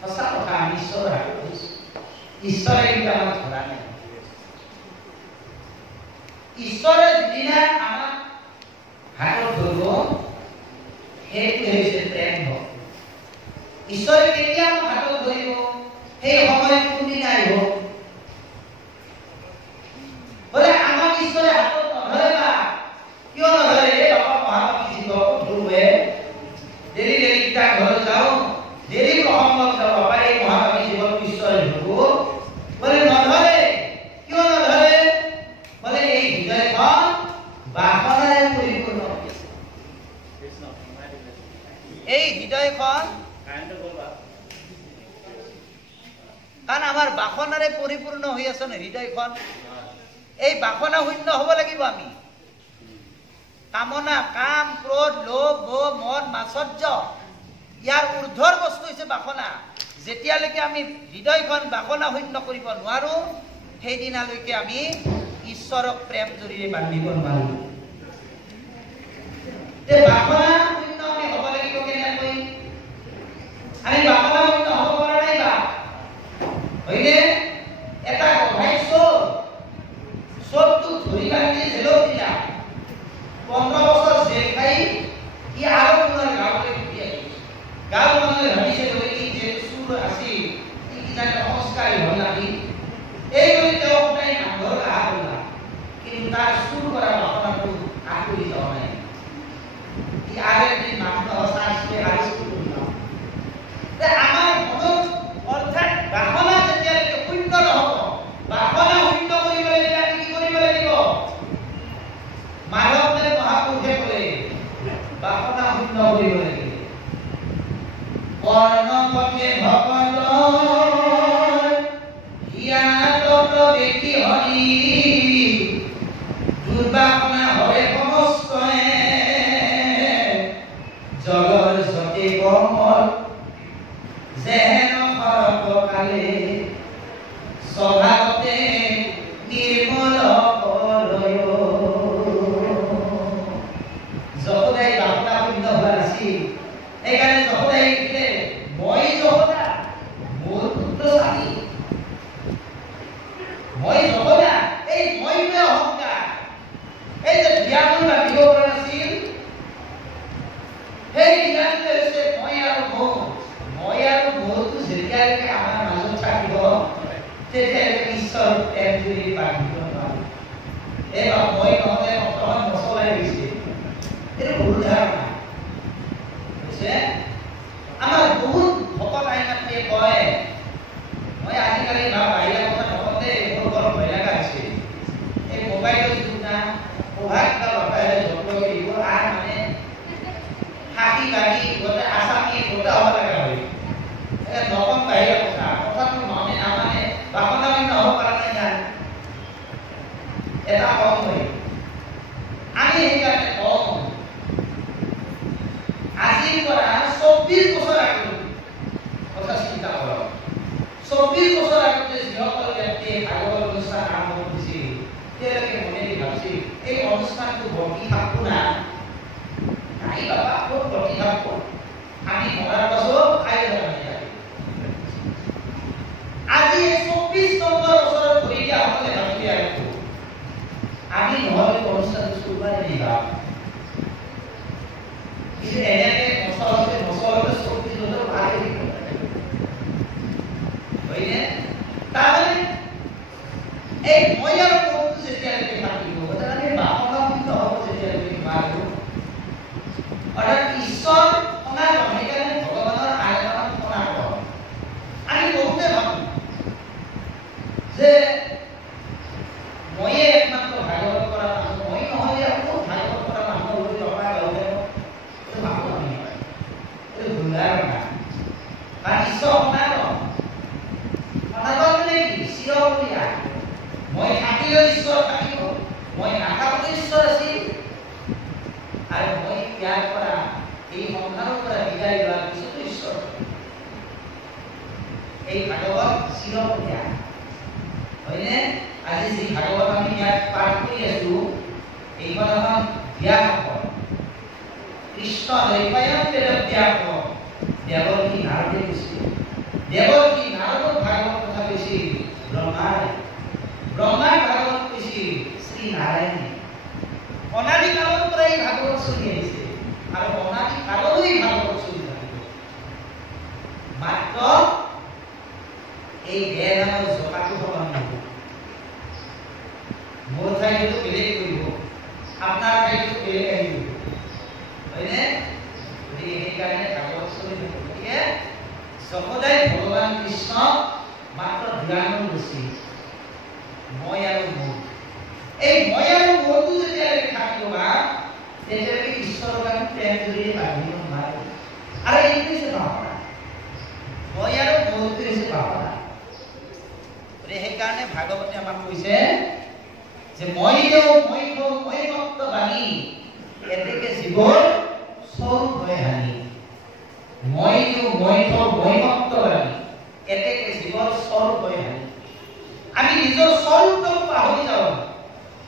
সঁচা কথা, আমি ঈশ্বৰৰ হাতত ধৰিছো। ঈশ্বৰে কিন্তু আমাক ধৰা নাই। ঈশ্বৰে যিদিনা আমাক হাতত ধৰিব, সেইটো হৈছে প্ৰেম ভক্তি। ঈশ্বৰে কেতিয়া আমাক হাতত ধৰিব, সেই সময় কোনদিনা আহিব? বোলে আমাক ঈশ্বৰে হাতত নধৰে বা কিয় নধৰে? এই বাবা মহাবাবী জীৱক ধৰুৱে ডেলি ডেলি কিতাপ ঘৰত যাওঁ, ডেলি প্ৰসংগত যাওঁ, বাবা এই মহাবাবী জীৱক ঈশ্বৰে ধৰিব বোলে নধৰে। কিয় নধৰে? বোলে এই হৃদয়খন বাসনাৰে পৰিপূৰ্ণ। এই হৃদয়খন কাৰণ আমাৰ বাসনাৰে পৰিপূৰ্ণ হৈ আছে ন হৃদয়খন। এই বাসনা শূন্য হ'ব লাগিব আমি। কামনা, কাম, ক্ৰোধ, লোভ, মোহ, মদ, মাৎসৰ্য, ইয়াৰ ঊৰ্ধ্বৰ বস্তু হৈছে বাসনা। যেতিয়ালৈকে আমি হৃদয়খন বাসনা শূন্য কৰিব নোৱাৰো, সেইদিনালৈকে আমি ঈশ্বৰক প্ৰেম জৰিৰে বান্ধিব নোৱাৰো। বাসনা শূন্য আমি হ'ব লাগিব কেনেকৈ? আমি বাসনা শূন্য হ'ব পৰা নাই বা হয়নে? এটা গধাই চবটো ধৰি বান্ধি জেলত দিলা, 15 বছৰ জেল খাই ই আৰু পুনৰ গাঁৱলৈ ঘূৰি আহিছে। গাঁৱৰ মানুহে ভাবিছে ই যে চুৰ আছিল, ই কিজানি সংস্কাৰী হ'ল নাকি, এই কৰি তেওঁ সদায় নামঘৰত অহা কৰিলা, কিন্তু তাৰ চুৰ কৰা বাসনাটো আঁতৰি যোৱা নাই। ই আৰু এদিন নামঘৰ চাইছিলে আৰু চুৰ কৰিলা। আমাৰ মনত অৰ্থাৎ বাসনা যেতিয়ালৈকে শূন্য নহ'ব, বাসনা শূন্য কৰিবলৈ আমি কি কৰিব লাগিব? মাধৱদেৱ মহাপুৰুষে ক'লে বাসনা শূন্য কৰিব লাগিব। কৰ্ণ পথে ভকত হিয়াতত দেখি হৰি, দুৰ্বাসনা হৰে সমস্তয়ে, জগৰ যতে কমল যেন সৰক কালে, স্বভাৱতে নিৰ্মল কৰয়। যশোদাই বাসনা শূন্য হোৱা নাছিল, সেইকাৰণে যশোদাই লিখিলে মই যশোদা, মোৰ পুত্ৰ চাকি। মই যশোদা, এই মইটোৱে অহংকাৰ। এই যে জ্ঞানটো ৰাখিব পৰা নাছিল, সেই জ্ঞানটো হৈছে মই আৰু মোৰ। মই আৰু মোৰটো যেতিয়ালৈকে আমাৰ মাজত থাকিব, তেতিয়ালৈকে ঈশ্বৰ প্ৰেম জুৰি বান্ধিব নোৱাৰো। এইবাৰ মই নহ'লে অকমান মছলাই গৈছে, এইটো ভুল ধাৰণা হৈছে। আমাৰ বহুত ভকত আইমাতৃয়ে কয়, মই আজিকালি বাহিৰা কথা নকওঁতে মোৰ বৰ ভয় লগা হৈছে। এই মোবাইলৰ যুগ না, প্ৰভাত বা বাপাহে যত্ন কৰিব আৰু মানে হাঁহি গাড়ী গোটেই আছামী গোটা হ'ব লগা হয়। নকম বাহিৰা কথা, কথাটো মানে নামানে, বাসনা শূন্য হ'ব পৰা নাই না, এটা কম হয়। আমি সেইকাৰণে কম, আজিৰ পৰা 24 বছৰ আগত কথা চিন্তা কৰক। 24 বছৰ আগতে যিসকল ব্যক্তিয়ে ভাগৱত অনুষ্ঠান আৰম্ভ কৰিছিল, তেওঁলোকে মনেদি ভাবিছিল এই অনুষ্ঠানটো বৰ্তি থাকো না নাই বাবা, ক'ত বৰ্তি থাকো, আমি মৰাৰ পাছত খাই যাব লাগে। আজি 24 নম্বৰ বছৰত ধৰি দিয়া সকলে ভাবি আহিছো আমি নহ'লে অনুষ্ঠানটো চুৰবাই দিবা, কিন্তু এনেকে মচলতে 24 বছৰ ভালে দিব হয়নে? তাৰমানে এই মই আৰু কোনটো যেতিয়ালৈকে থাকিব, আমি বাসনা শূন্য হ'ব যেতিয়ালৈকে নোৱাৰো। অৰ্থাৎ ঈশ্বৰ সনাতন, সেইকাৰণে ভগৱানৰ আৰাধনা সনাতন। আমি বহুতে ভাবো যে ময়ে একমাত্ৰ ভাগৱত কৰা মানুহ, মই নহ'লে আকৌ ভাগৱত কৰা মানুহ বুলি টকা লওঁতে এইটো ভাবো আমি, এইটো ভুল ধাৰণা। কাৰণ ঈশ্বৰ সনাতন, সনাতন মানে কি? চিৰপৰীয়া। মই থাকিলেও ঈশ্বৰ থাকিব, মই নাথাকিলেও ঈশ্বৰ আছিল। আৰু মই ইয়াৰ পৰা এই সংসাৰৰ পৰা বিদায় লোৱাৰ পিছতো ঈশ্বৰ। এই ভাগৱত চিৰপৰীয়া হয়নে? আজি যি ভাগৱত আমি ইয়াত পাঠ কৰি আছো, এইখন এখন ব্যাসৰ কৃষ্ণ দ্বৈপায়ন বেদত ব্যাসৰ দেৱকী নাৰদে কৈছিল। দেৱকী নাৰদক ভাগৱত কথা কৈছিল ব্ৰহ্মাই, ব্ৰহ্মাই ভাগৱত কৈছিল শ্ৰী নাৰায়ণে। অনাদি কালৰ পৰা এই ভাগৱত চলি আহিছে। আৰু অনাদি কাললৈ ভাগৱত চলি থাকিব। মাত্ৰ এই দেহ নামৰ জকাটো সলনি হ'ব। মোৰ ঠাইতো বেলেগ কৰিব, আপোনাৰ ঠাইতো বেলেগ আহিব, হয়নে? গতিকে সেইকাৰণে ভাগৱত চলি থাকিব। গতিকে সদায় ভগৱান কৃষ্ণ মাত্ৰ ধ্যানৰ ৰুচি মই আৰু মোৰ। এই মই আৰু মোৰটো যেতিয়ালৈকে থাকিব না তেতিয়ালৈকে ঈশ্বৰৰ কাৰণে প্ৰেম জড়িয়ে বান্ধিব নোৱাৰে। আৰু এইটো হৈছে ভাৱনা, মই আৰু মোৰটো হৈছে ভাৱনা। গতিকে সেইকাৰণে ভাগৱতে আমাক কৈছে যে মই দেও মই কওঁ মই ভক্ত বাণী এতেকে জীৱৰ স্বৰূপ হয় হানি। মই দেও মই কওঁ মই ভক্ত বাণী এতেকে জীৱৰ স্বৰূপ হয় হানি। আমি নিজৰ স্বৰূপটো পাহৰি যাওঁ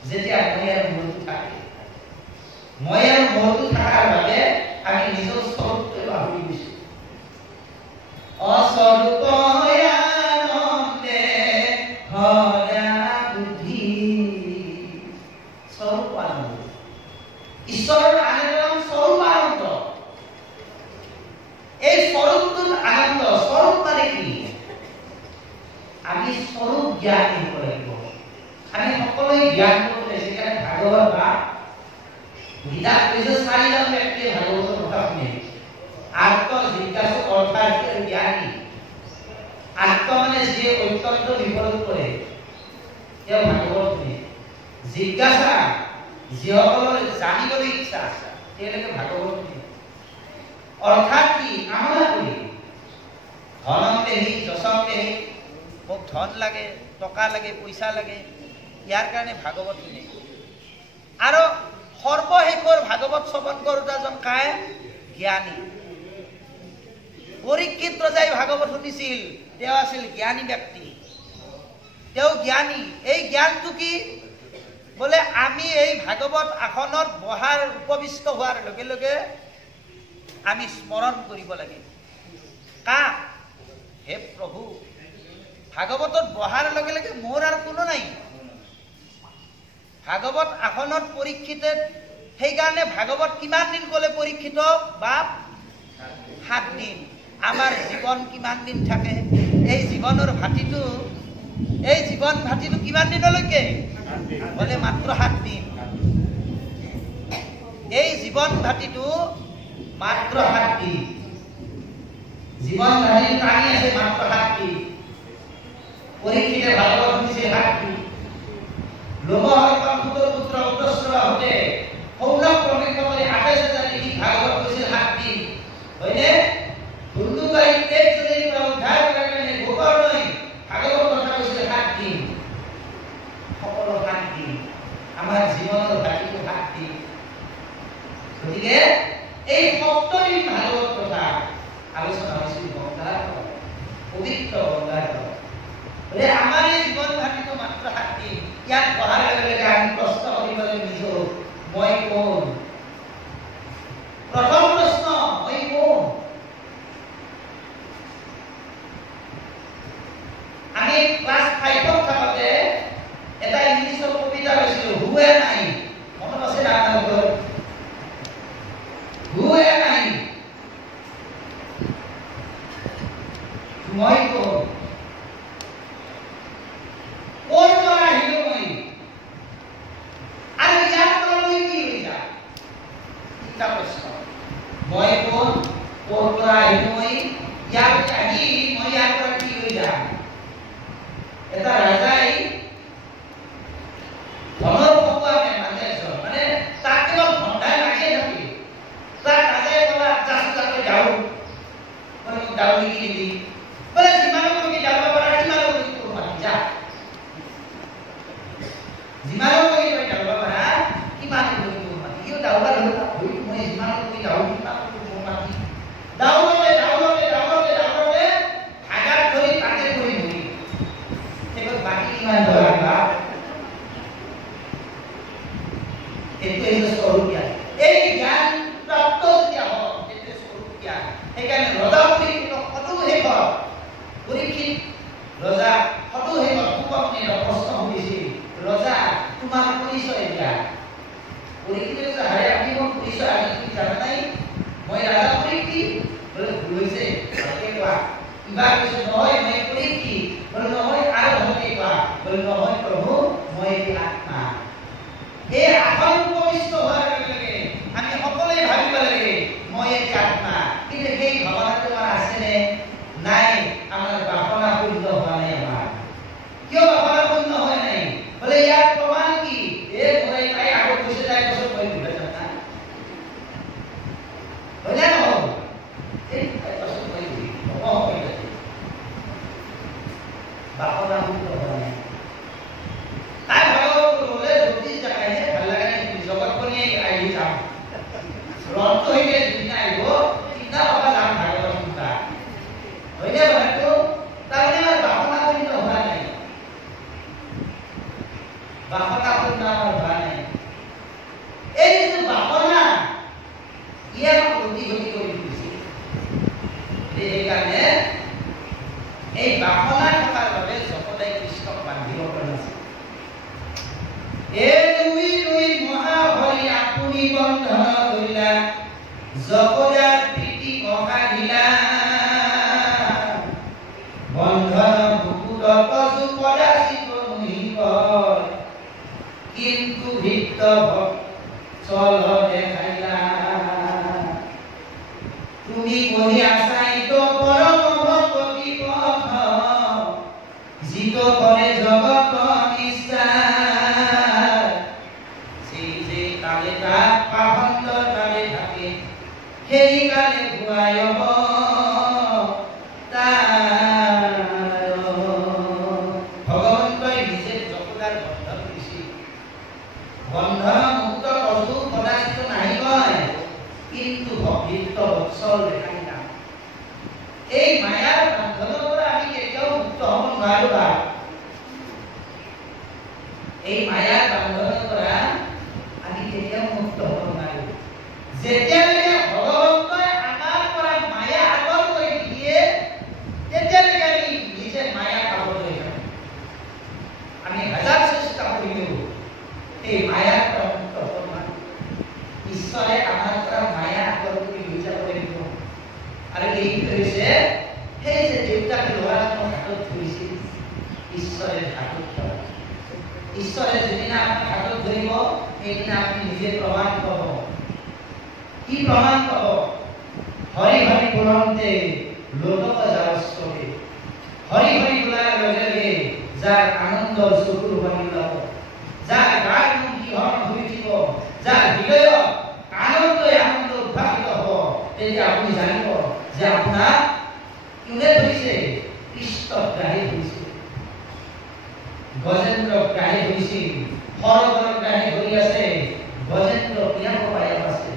যেতিয়া মই আৰু মোৰটো থাকে। মই আৰু মোৰটো থকাৰ বাবে আমি নিজৰ স্বৰূপটো পাহৰি গৈছো। অস্বৰূপ ঈশ্বৰৰ আনন্দ নাম স্বৰূপ আনন্দ। এই স্বৰূপটোৰ আনন্দ। স্বৰূপ মানে কি? আমি স্বৰূপ জ্ঞান দিব লাগিব। আমি সকলোৱে জ্ঞান কৰিব লাগে। সেইকাৰণে ভাগৱত বা গীতাত কৈছে চাৰিজন ব্যক্তিয়ে ভাগৱতৰ কথা শুনে। আত্ম জিজ্ঞাসু অৰ্থাৎ জ্ঞানী। আত্ম মানে যিয়ে অত্যন্ত বিপৰীত কৰে তেওঁ ভাগৱত শুনে। জিজ্ঞাসা যিসকলৰ জানিবলৈ ইচ্ছা আছে তেওঁলোকে ভাগৱত শুনে। অৰ্থাৎ কি? কামনা কৰি ধনম দেহি যশম দেহি, মোক ধন লাগে, টকা লাগে, পইচা লাগে, ইয়াৰ কাৰণে ভাগৱত শুনে। আৰু সৰ্বশেষৰ ভাগৱত শ্ৰৱণ কৰোতাজন কাই? জ্ঞানী। পৰীক্ষিত ৰজাই ভাগৱত শুনিছিল, তেওঁ আছিল জ্ঞানী ব্যক্তি, তেওঁ জ্ঞানী। এই জ্ঞানটো কি? বোলে আমি এই ভাগৱত আসনত বহাৰ উপবিষ্ট হোৱাৰ লগে লগে আমি স্মৰণ কৰিব লাগে। কাক? হে প্ৰভু, ভাগৱতত বহাৰ লগে লগে মোৰ আৰু কোনো নাই। ভাগৱত আসনত পৰীক্ষিতে, সেইকাৰণে ভাগৱত কিমান দিন ক'লে পৰীক্ষিত বাপ? 7 দিন। আমাৰ জীৱন কিমান দিন থাকে? এই জীৱনৰ ভাটিটো, এই জীৱন ভাটিটো কিমান দিনলৈকে? বোলে মাত্ৰ 7 দিন। এই জীৱন ভাটিটো মাত্ৰ 7 দিন। জীৱন ভাটিটো টানি আছে মাত্ৰ 7 দিন। পৰীক্ষিতে ভাগৱত শুনিছে 7 দিন। লোমহৰ্ষণ পুত্ৰ উত্তস্ৰৱা হতে সৌৰভ প্ৰৱেশ কৰি 28,000 লিখি ভাগৱত কৈছিল 7 দিন, হয়নে? ধুন্দুকাৰী তেজ জুৰিৰ পৰা উদ্ধাৰ কৰাৰ কাৰণে গোকৰ্ণই ভাগৱত কথা কৈছিল 7 দিন। সকলো 7 দিন। আমাৰ জীৱনৰ ভাটিটো 7 দিন। গতিকে এই 7 দিন ভাগৱত কথা আলোচনা হৈছিল গংগাৰ পবিত্ৰ গংগাৰ। আমাৰ এই জীৱন ভাটিটো মাত্ৰ 7 দিন। ইয়াত পঢ়াৰ লগে লগে আমি প্ৰশ্ন কৰিব লাগিব নিজৰ, মই কোন? প্ৰথম প্ৰশ্ন, মই কোন? আমি ক্লাছ 5ত থাকোতে এটা ইংলিছৰ কবিতা পাইছিলো, হু এম আই। মনত আছে না আপোনালোকৰ? হু এম আই, মই কোন? ক'ৰ পৰা আহিলো মই? আৰু ইয়াৰ পৰা মই কি হৈ যাম? এটা প্ৰশ্ন। মই কোন? ক'ৰ পৰা আহিলো মই? ইয়াৰ আহি মই ইয়াৰ পৰা কি হৈ যাম? এটা ৰাজাই ধনৰ পকোৱা মানে তাক কেৱল ভণ্ডাই লাগিয়ে থাকে। তাক ৰাজাই ক'লা যাতে যাওঁ, মানে মোক দাও লিখি দিবি। বোলে যিমানলৈকে যাব পাৰা সিমানলৈকে তোৰ মাতি যা। যিমানলৈকে তই যাব পাৰা সিমানলৈকে তোৰ মাতি। ইও দাউবা ধৰিলা, মই যিমানলৈকে যাওঁ সিমানলৈকে তোৰ মাতি। দাউলতে ভাগাত ধৰি তাতে ধৰি ধৰি সেইবোৰ বাকী কিমান ধৰা বা এইটো স্বৰূপ জ্ঞান। এই জ্ঞান প্ৰাপ্ত যেতিয়া হওক সেইটো স্বৰূপ জ্ঞান। সেইকাৰণে ৰজা পৰীক্ষিতক কতো শেষত পৰীক্ষিত ৰজা কতো শেষত সুপত্নীৰ প্ৰশ্ন সুধিছিল, ৰজা তোমাৰ পৰিচয় দিয়া। পৰীক্ষিতে হাৰে আপুনি মোৰ পৰিচয় আজি তুমি জানা নাই? মই ৰাজা পৰীক্ষিত বলে ভুল হৈছে ভালকে কোৱা কিবা কৈছে নহয় মই পৰীক্ষিত বলে নহয় আৰু ভালকে কোৱা বলে নহয় প্ৰভু মই এটি আত্মা এই আত্মনিষ্ঠ হোৱাৰ লগে আমি সকলোৱে ভাবিব লাগে মই এটি আত্মা কিন্তু সেই ভাৱনাটো আমাৰ আছেনে নাই আমাৰ বাসনা পূৰ্ণ হোৱা নাই আমাৰ কিয় বাসনা পূৰ্ণ হোৱা নাই বলে ইয়াৰ প্ৰমাণ কি এই মই তাই আগত কৈছে তাই কৈছে মই ভুলে যাম না হয়নে নহয় এই তাই কৈছে মই ভুল হ'ব বাসনা পূৰ্ণ হোৱা নাই তাই ভাগত বলে জ্যোতিষ দেখাইছে ভাল লাগে জগতখনি আহি যাম ৰথ হইলে দিনা আহিব চিন্তা বাবা যাম ভাগৱত চিন্তা হয়নে কথাটো তাৰমানে আমাৰ বাসনা পূৰ্ণ হোৱা নাই বাসনা পূৰ্ণ হোৱা নাই এই যে বাসনা ইয়াক গতি কৰি দিছে সেইকাৰণে এই বাসনা থকাৰ বাবে জগতে কৃষ্ণক বান্ধিব পৰা নাছিল এই দুই মহাহৰি আপুনি বন্ধন কৰিলা জগতৰ প্ৰীতি মহা দিলা বন্ধন বুকুৰত পদাচিত মোহিব কিন্তু ভিত্ত চল দেখাইলা তুমি কহি আছাইত পৰম ভক্তি পথ জিত কৰে জগত নিষ্ঠাৰ সেই কালে তাক পাখণ্ড কালে থাকে সেই কালে ঘূৰায়ব ভগৱন্তই নিজে জগতৰ বন্ধন কৰিছিল বন্ধন মুক্ত কৰতো কদাচিত নাহি কয় কিন্তু ভক্তিত্ব বৎসল দেখাই না এই মায়াৰ বন্ধনৰ পৰা আমি কেতিয়াও মুক্ত হ'ব নোৱাৰো এই মায়াৰ বন্ধনৰ পৰা আমি কেতিয়াও মুক্ত হ'ব নোৱাৰো যেতিয়ালৈকে ভগৱন্তই আমাৰ পৰা মায়া আঁতৰ কৰি দিয়ে তেতিয়ালৈকে আমি নিজে মায়া পাবলৈ যাওঁ আমি হাজাৰ চেষ্টা কৰিলেও এই মায়াৰ পৰা মুক্ত হ'ব নোৱাৰো ঈশ্বৰে আমাৰ পৰা মায়া আঁতৰ কৰি লৈ যাব লাগিব আৰু এই কৰিছে সেই যে দেউতাকে ল'ৰাজনক হাতত ধৰিছিল ঈশ্বৰে হাতত ধৰা ঈশ্বৰে যেদিনা আপোনাক হাতত ধৰিব সেইদিনা আপুনি নিজে প্ৰমাণ পাব কি প্ৰমাণ পাব হৰি হৰি পুৰন্তে লোটক যাৱস্বৰে হৰি হৰি বোলাৰ লগে লগে যাৰ আনন্দৰ চকুৰ পানী ওলাব যাৰ গাৰ নোম কিহৰ হৈ উঠিব যাৰ হৃদয়ত আনন্দ উদ্ভাসিত হ'ব তেতিয়া আপুনি জানিব যে আপোনাক কোনে ধৰিছে কৃষ্ণক গ্ৰাহী ধৰিছে গজেন্দ্ৰক গ্ৰাহী ধৰিছিল সৰগৰক গ্ৰাহী ধৰি আছে গজেন্দ্ৰ পিয়াক পায়াক আছে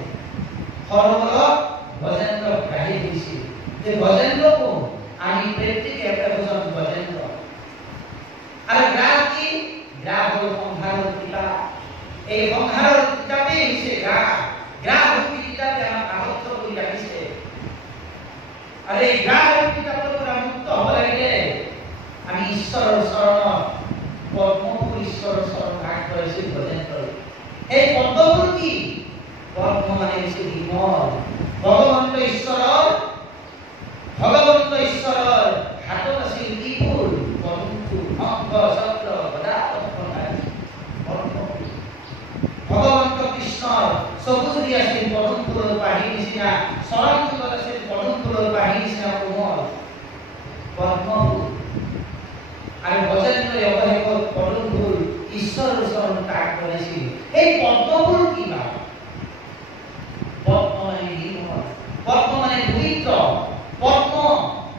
সৰগৰক গজেন্দ্ৰক গ্ৰাহী ধৰিছিল যে গজেন্দ্ৰকো আমি প্ৰত্যেকে এটা গজেন্দ্ৰ আৰু গ্ৰাহ কি গ্ৰাহ হ'ল সংসাৰৰ কিতাপ এই সংসাৰৰ কিতাপেই হৈছে গ্ৰাহ ৰূপী কিতাপে আমাক আবদ্ধ কৰি ৰাখিছে আৰু এই গ্ৰাহ ৰূপী কিতাপৰ পৰা মুক্ত হ'ব লাগিলে আমি ঈশ্বৰৰ চৰণত পদ্মপুৰ ঈশ্বৰৰ চৰণ আগ কৰিছিল গজেন্দ্ৰই এই পদ্মপুৰ কি পদ্ম মানে হৈছে বিমল ভগৱন্ত ঈশ্বৰৰ হাতত আছিল কি ফুল পদ্ম ফুল শংখ চক্ৰ গদা ভগৱন্ত কৃষ্ণৰ চকুজুৰি আছিল পদুম ফুলৰ পাহি নিচিনা চৰণ চুলত আছিল পদুম ফুলৰ পাহি নিচিনা কোমল পদ্ম ফুল আৰু গজেন্দ্ৰই অৱশেষত পদুম ফুল ঈশ্বৰৰ চৰণ তাক কৰিছিল এই পদ্ম ফুল কি বা পদ্ম মানে নিৰ্মল পদ্ম মানে পবিত্ৰ পদ্ম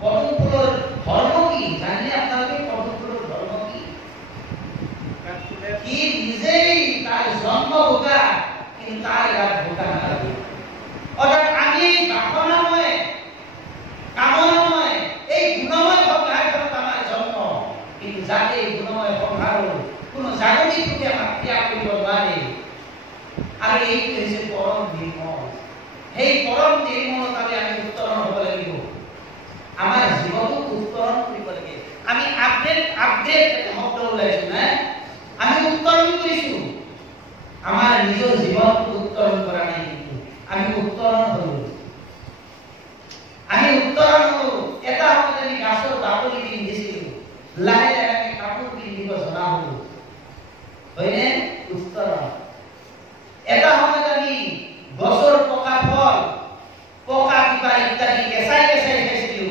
পদুম ফুলৰ ধৰ্ম কি জানিলে আপোনালোকে পদুম ফুলৰ ধৰ্ম কি কি নিজেই তাৰ জন্ম ভোগা কিন্তু তাৰ গাত ভোগা নালাগে অৰ্থাৎ আমি বাসনাময় কামনাময় এই গুণময় সংসাৰত আমাৰ জন্ম কিন্তু যাতে এই গুণময় সংসাৰৰ কোনো জাগতিক ৰূপে আমাক ক্ৰিয়া কৰিব নোৱাৰে আৰু এইটো হৈছে পৰম নিৰ্মল সেই পৰম নিৰ্মলতাৰে আমি উত্তৰণ হ'ব লাগিব আমাৰ জীৱনটো উত্তৰণ কৰিব লাগে আমি আপডেট শব্দ ওলাইছো না আমি উত্তৰণ কৰিছো আমাৰ নিজৰ জীৱনটো উত্তৰণ কৰা নাই কিন্তু আমি উত্তৰণ হলো আমি উত্তৰণ হলো এটা সময়ত আমি গাছৰ বাকলি পিন্ধিছিলো লাহে লাহে আমি কাপোৰ পিন্ধিব জনা হলো হয়নে উত্তৰণ এটা সময়ত আমি গছৰ পকা ফল পকা কিবা ইত্যাদি কেঁচাই কেঁচাই খাইছিলো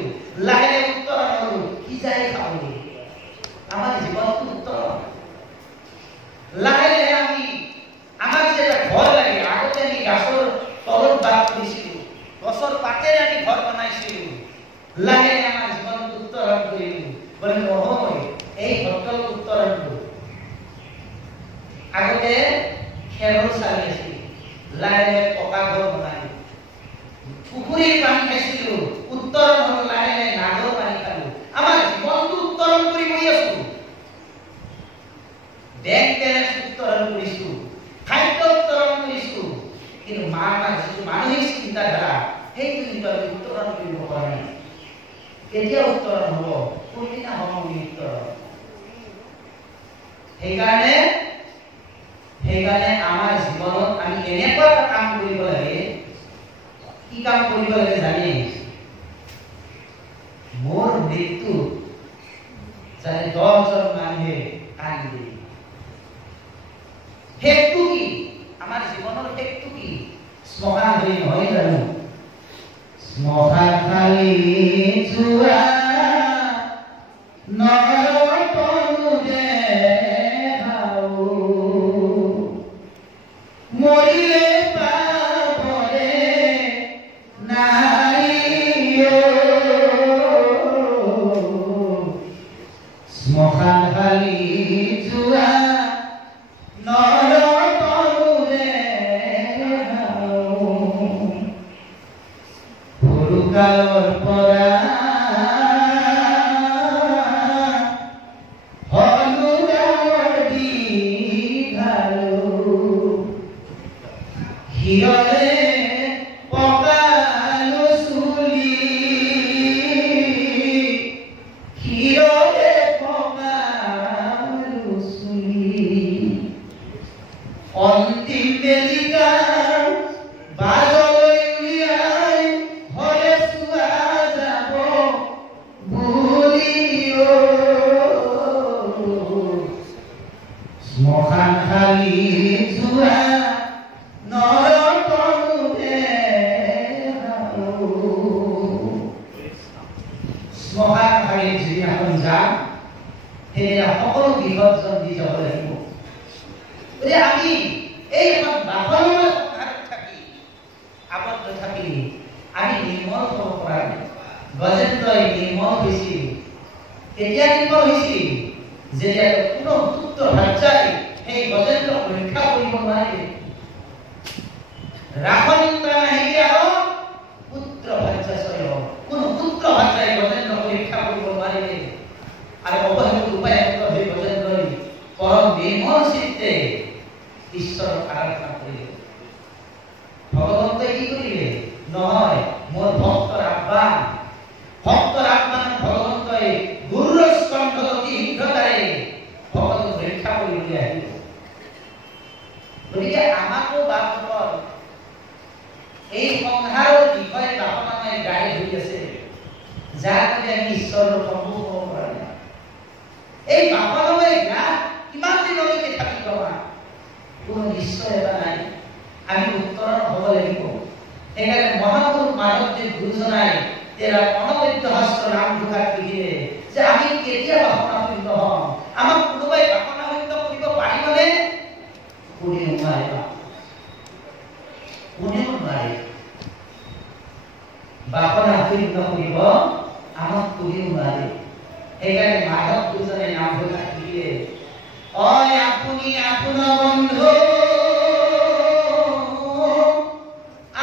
লাহে লাহে উত্তৰণ হলো সিজাই খাবলৈ আমাৰ জীৱনটো উত্তৰণ লাহে লাহে আমি আমাক যেটা ঘৰ লাগে আগতে আমি গাছৰ তলত বাস কৰিছিলো গছৰ পাতেৰে আমি ঘৰ বনাইছিলো লাহে লাহে আমাৰ জীৱনটো উত্তৰণ কৰিলো বলে নহয় এই ঘৰটোৰ উত্তৰণটো আগতে খেৰৰ চালি আছিল লাহে লাহে পকা ঘৰ বনালো পুখুৰীৰ পানী খাইছিলো উত্তৰণ হল লাহে লাহে নাগৰ পানী খালো আমাৰ জীৱনটো উত্তৰণ কৰি গৈ আছো বেংক বেলেঞ্চ উত্তৰণ কৰিছো খাদ্য উত্তৰণ কৰিছো কিন্তু যিটো মানসিক চিন্তাধাৰা সেইটো কিন্তু আমি উত্তৰণ কৰিব পৰা নাই কেতিয়া উত্তৰণ হব কোনদিনা হব উত্তৰণ সেইকাৰণে আমাৰ জীৱনত আমি এনেকুৱা এটা কাম কৰিব লাগে কি কাম কৰিব লাগে জানি মোৰ মৃত্যু যাতে 10 জন মানুহে কান্দি হেতু কি আমাৰ জীৱনৰ হেতু কি শ্মশান হৈ নহয় জানো শ্মশান খালি যোৱা নৰতনু দেখাও মৰিলে পাবলে নাই শ্মশান খালি যোৱা নৰতনু দেখাও সৰুকালৰ পৰা হিৰলে পকালো চুলি হিৰলে পকালো চুলি অন্তিম বেলিকাৰ বাজলৈ উলিয়াই হলে চোৱা যাব বুলি শ্মশান খালি যোৱা শ্মশান খালি যিদিনাখন যাম সেইদিনা সকলো বিপদজন দি যাব লাগিব আমি এই বাসনাৰ সংসাৰত থাকি আবদ্ধ থাকি আমি নিৰ্মল হ'ব পৰা নাই গজেন্দ্ৰই নিৰ্মল হৈছিল কেতিয়া নিৰ্মল হৈছিল যেতিয়া কোনো পুত্ৰ ভাৰ্যাই সেই গজেন্দ্ৰক ৰক্ষা কৰিব নোৱাৰিলে ৰাসনিন্দা নাহিলে আৰু পুত্ৰ ভাৰ্যাশ্ৰয় কোনো পুত্ৰ ভাৰ্যাই গজেন্দ্ৰক ৰক্ষা কৰিব নোৱাৰিলে আৰু অৱহেলিত উপায়ুক্ত হৈ গজেন্দ্ৰই পৰম নিৰ্মল চিত্তে ঈশ্বৰক আৰাধনা কৰিলে ভগৱন্তই কি কৰিলে নহয় মোৰ ভক্তৰ আহ্বান ভগৱন্তই গুৰুৰ স্কন্ধ অতি শীঘ্ৰতাৰে ভগৱতক ৰক্ষা কৰিবলৈ আহিব গতিকে আমাকো বাপসকল এই সংসাৰৰ বিষয়ে বাসনাময় গাই হৈ আছে যাৰ বাবে আমি ঈশ্বৰৰ সন্মুখ হ'ব পৰা নাই এই বাসনাময় গাত কিমান দিনলৈকে থাকিব কোনো নিশ্চয় এটা নাই আমি উত্তৰণ হ'ব লাগিব সেইকাৰণে মহাপুৰুষ মাধৱদেৱ গুৰুজনাই তেৰা অনবদ্য শাস্ত্ৰ নাম ঘোষাত লিখিলে যে আমি কেতিয়া বাসনাসক্ত হ'ম আমাক কোনোবাই বাসনাসক্ত কৰিব পাৰিবনে কোনেও নোৱাৰে বাসনাসক্ত কৰিব আমাক কোনেও নোৱাৰে সেইকাৰণে মাধৱ গুৰুজনাই নাম ঘোষাত লিখিলে অয় আপুনি আপোনাৰ বন্ধু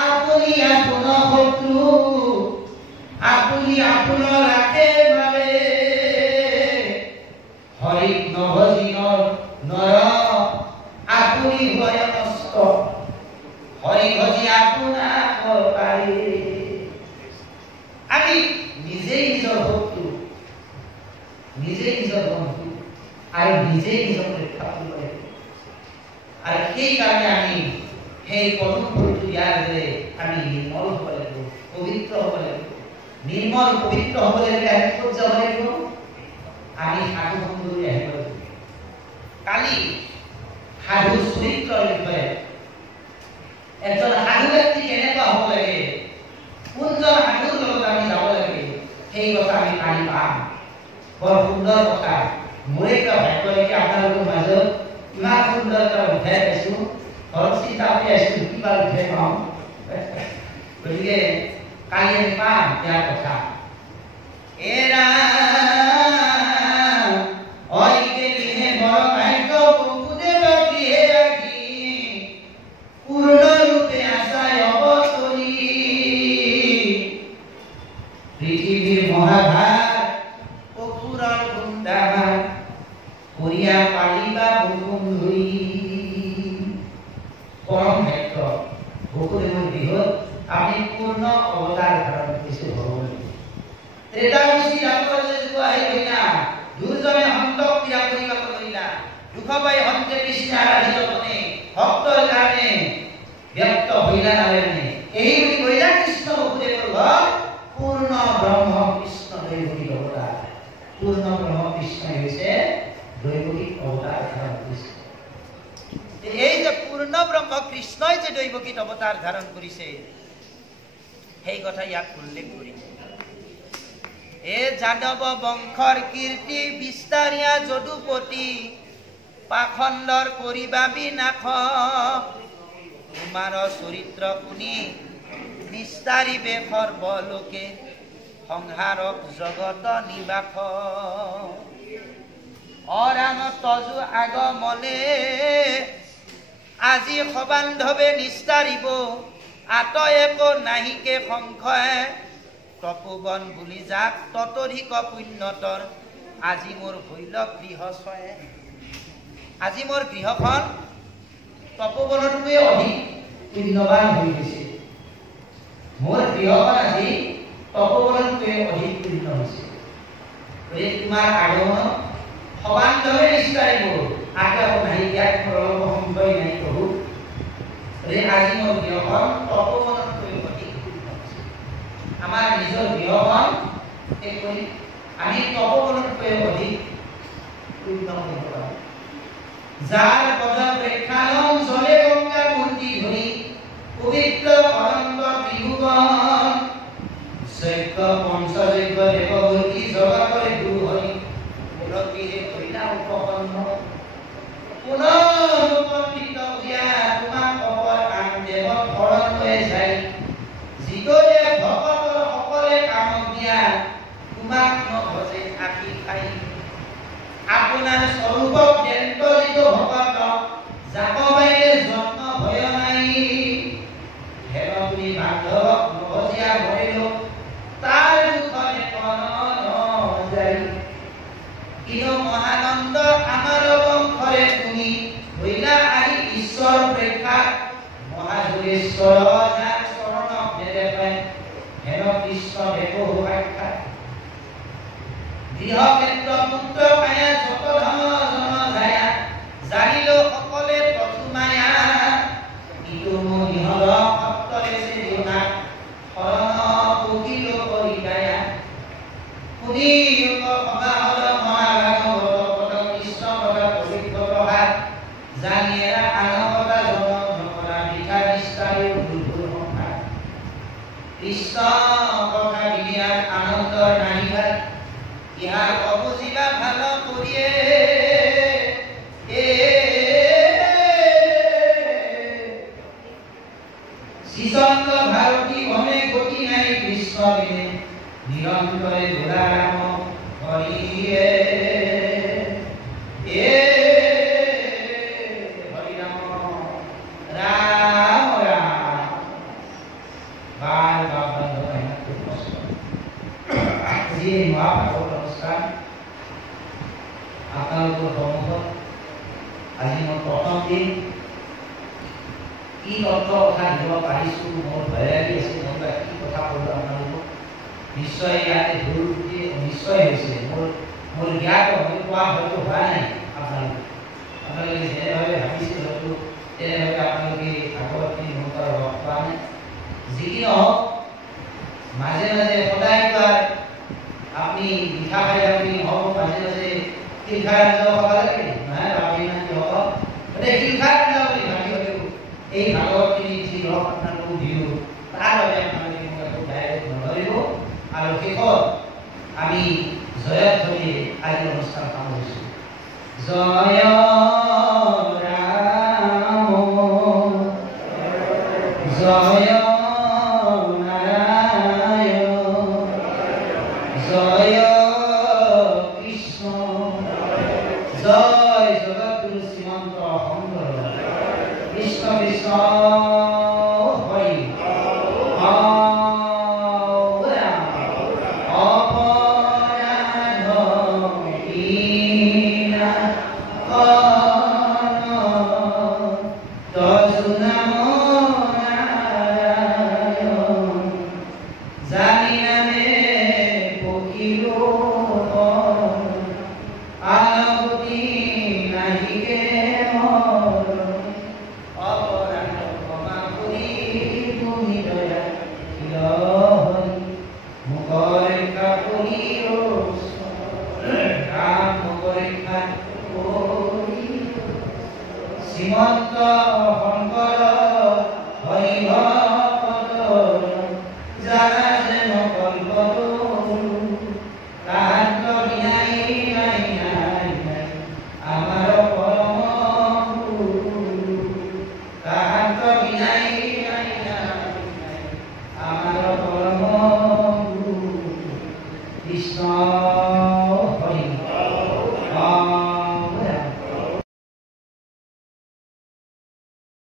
আপুনি আপোনাৰ শত্ৰু আপুনি আপোনাৰ ৰাখে বাবে হৰিক নভজিনৰ নৰ আপুনি হয় নষ্ট হৰি ভজি আপোনাক পাৰি আমি নিজেই নিজৰ শত্ৰু নিজেই নিজৰ বন্ধু আৰু নিজেই নিজক ৰক্ষা কৰিব লাগিব আৰু সেইকাৰণে আমি সেই পদক্ষেপটো ইয়াৰ যে আমি নিৰ্মল হ'ব লাগিব পবিত্ৰ হ'ব লাগিব নিৰ্মল পবিত্ৰ হ'বলৈ হ'লে আমি ক'ত যাব লাগিব? আমি সাধু সংগলৈ আহিব লাগিব। কালি সাধু চৰিত্ৰৰ বিষয়ে এজন সাধু ব্যক্তি কেনেকুৱা হ'ব লাগে, কোনজন সাধুৰ লগত আমি যাব লাগে, সেই কথা আমি কালি পাম। বৰ সুন্দৰ কথা। মোৰ এটা ভাগ্য নেকি আপোনালোকৰ মাজত ইমান সুন্দৰ এটা উঠাই পাইছোঁ। ঘৰত চিন্তা কৰি আহিছোঁ কিবা উঠাই পাওঁ। গতিকে কালি আমি পাম ইয়াৰ কথা। এৰা অৱতাৰ ধাৰণ কৰিছে সেই কথা ইয়াক উল্লেখ কৰিছে। এ যাদৱ বংশৰ কীৰ্তি বিস্তাৰিয়া যদুপতি, পাখণ্ডৰ কৰিবা বিনাশ, তোমাৰ চৰিত্ৰ শুনি নিস্তাৰিবে সৰ্বলোকে, সংহাৰক জগত নিবাস। অৰাম তজু আগমনে, আজি সবান্ধৱে নিস্তাৰিব, আতয়েকো নাহিকে সংশয়, তপোবন বুলি যাক ততধিক পুণ্যতৰ, আজি মোৰ হৈল গৃহ ছয়। আজি মোৰ গৃহখন তপোবনতকৈ অধিক পুণ্যৱান হৈ গৈছে। মোৰ গৃহখন আজি তপোবনতকৈ অধিক পুণ্য হৈছে। গতিকে তোমাৰ আগমন সবান্ধৱে নিস্তাৰিব, আতয়েকো নাহিকে সংশয় নাই প্ৰভু। আজি মোৰ গৃহখন তপোবনতকৈ অধিক পুণ্য হৈছে। আমাৰ নিজৰ গৃহখন আমি তপোবনতকৈ অধিক পুণ্য কৰিব পাৰোঁ। যাৰ পদ প্ৰেক্ষালং জলে গংগা মূৰ্তি ধৰি, পবিত্ৰ অনন্ত ত্ৰিভুৱন, যজ্ঞ পঞ্চযজ্ঞ দেৱভূতি জগতৰে গুৰু হৰি, মূলগৃহে হৰিনাম উপপন্ন, পুনৰুপস্থিত দিয়া তোমাক অপৰ আন দেৱত শৰণ লৈ যায়, যিদৰে ভকতৰ সকলে কামক দিয়া, তোমাক নভজে আশী খাই। আপোনাৰ স্বৰূপক জ্ঞাত যিটো ভকত, যাক বাইৰে জন্ম ভয় নাই, হেৰ তুমি বান্ধৱক নভজিয়া ভৰিলো, তাৰ দুখনে কন যায়। কিন্তু মহানন্দ আমাৰ বংশৰে তুমি, হৈলা আহি ঈশ্বৰ প্ৰেক্ষাত, মহাযোগেশ্বৰ যাৰ চৰণক নেদেখায়, হেৰ কৃষ্ণ দেখো সাক্ষাৎ। গৃহক্ষেত্ৰ পুত্ৰ পায়া যত ধন জন যায়, জানিল সকলে প্ৰথু মায়া, ইটো মোৰ গৃহৰ সত্তৰে চেৰিওনা, শৰণ পকিল কৰি গায়া। শুনি সবাহৰ মহাভাগৱত পদ কৃষ্ণ পদ পবিত্ৰ প্ৰসাদ, জানিয়েৰা আনকতা জন নকৰা বিঠা নিষ্ঠাৰে দুৰ্ভুল সংসাৰ। কৃষ্ণ কথা বিনিয়াৰ আনন্দৰ নাহি ভাত, ইহা অবুজিবা ভাল কৰিয়ে, শ্ৰীচন্দ্ৰ ভাৰতী মনে গতি নাই কৃষ্ণ বিনে, নিৰন্তৰে ঘোৰা ৰাম হৰিয়ে। হৰি ৰাম ৰাম ৰাম। বাৰ খুব কষ্ট। আজি মহাভাগৱত অনুষ্ঠান আপোনালোকৰ সন্মুখত আজি মোৰ প্ৰথম দিন। কি তত্ত্ব কথা দিব পাৰিছোঁ মোৰ ভয় লাগি আছে, নহ'লে কি কথা ক'লোঁ আপোনালোকক। নিশ্চয় ইয়াতে ভুল নিশ্চয় হৈছে। মোৰ জ্ঞাত মই কোৱা হয়তো হোৱা নাই। আপোনালোকে যেনেভাৱে ভাবিছিল হয়তো তেনেভাৱে আপোনালোকে ভাগৱতী মোৰ পৰা লগ পোৱা নাই। যি কি নহওক মাজে মাজে সদায় শিলখাৰ আঞ্জা খাব লাগে নাই ভাবি না কি হ'ব মানে শিলখাৰ আঞ্জা বুলি ভাবি হ'লেও এই ভাগৱতখিনি যি ৰস আপোনালোকক দিওঁ তাৰ বাবে আপোনালোকে মোক একো ডাইৰেক্ট নধৰিব আৰু শেষত আমি জয়ধ্বনি আজি অনুষ্ঠান সামৰিছোঁ জয় ৰাম জয় শ্ৰীমন্ত শংকৰ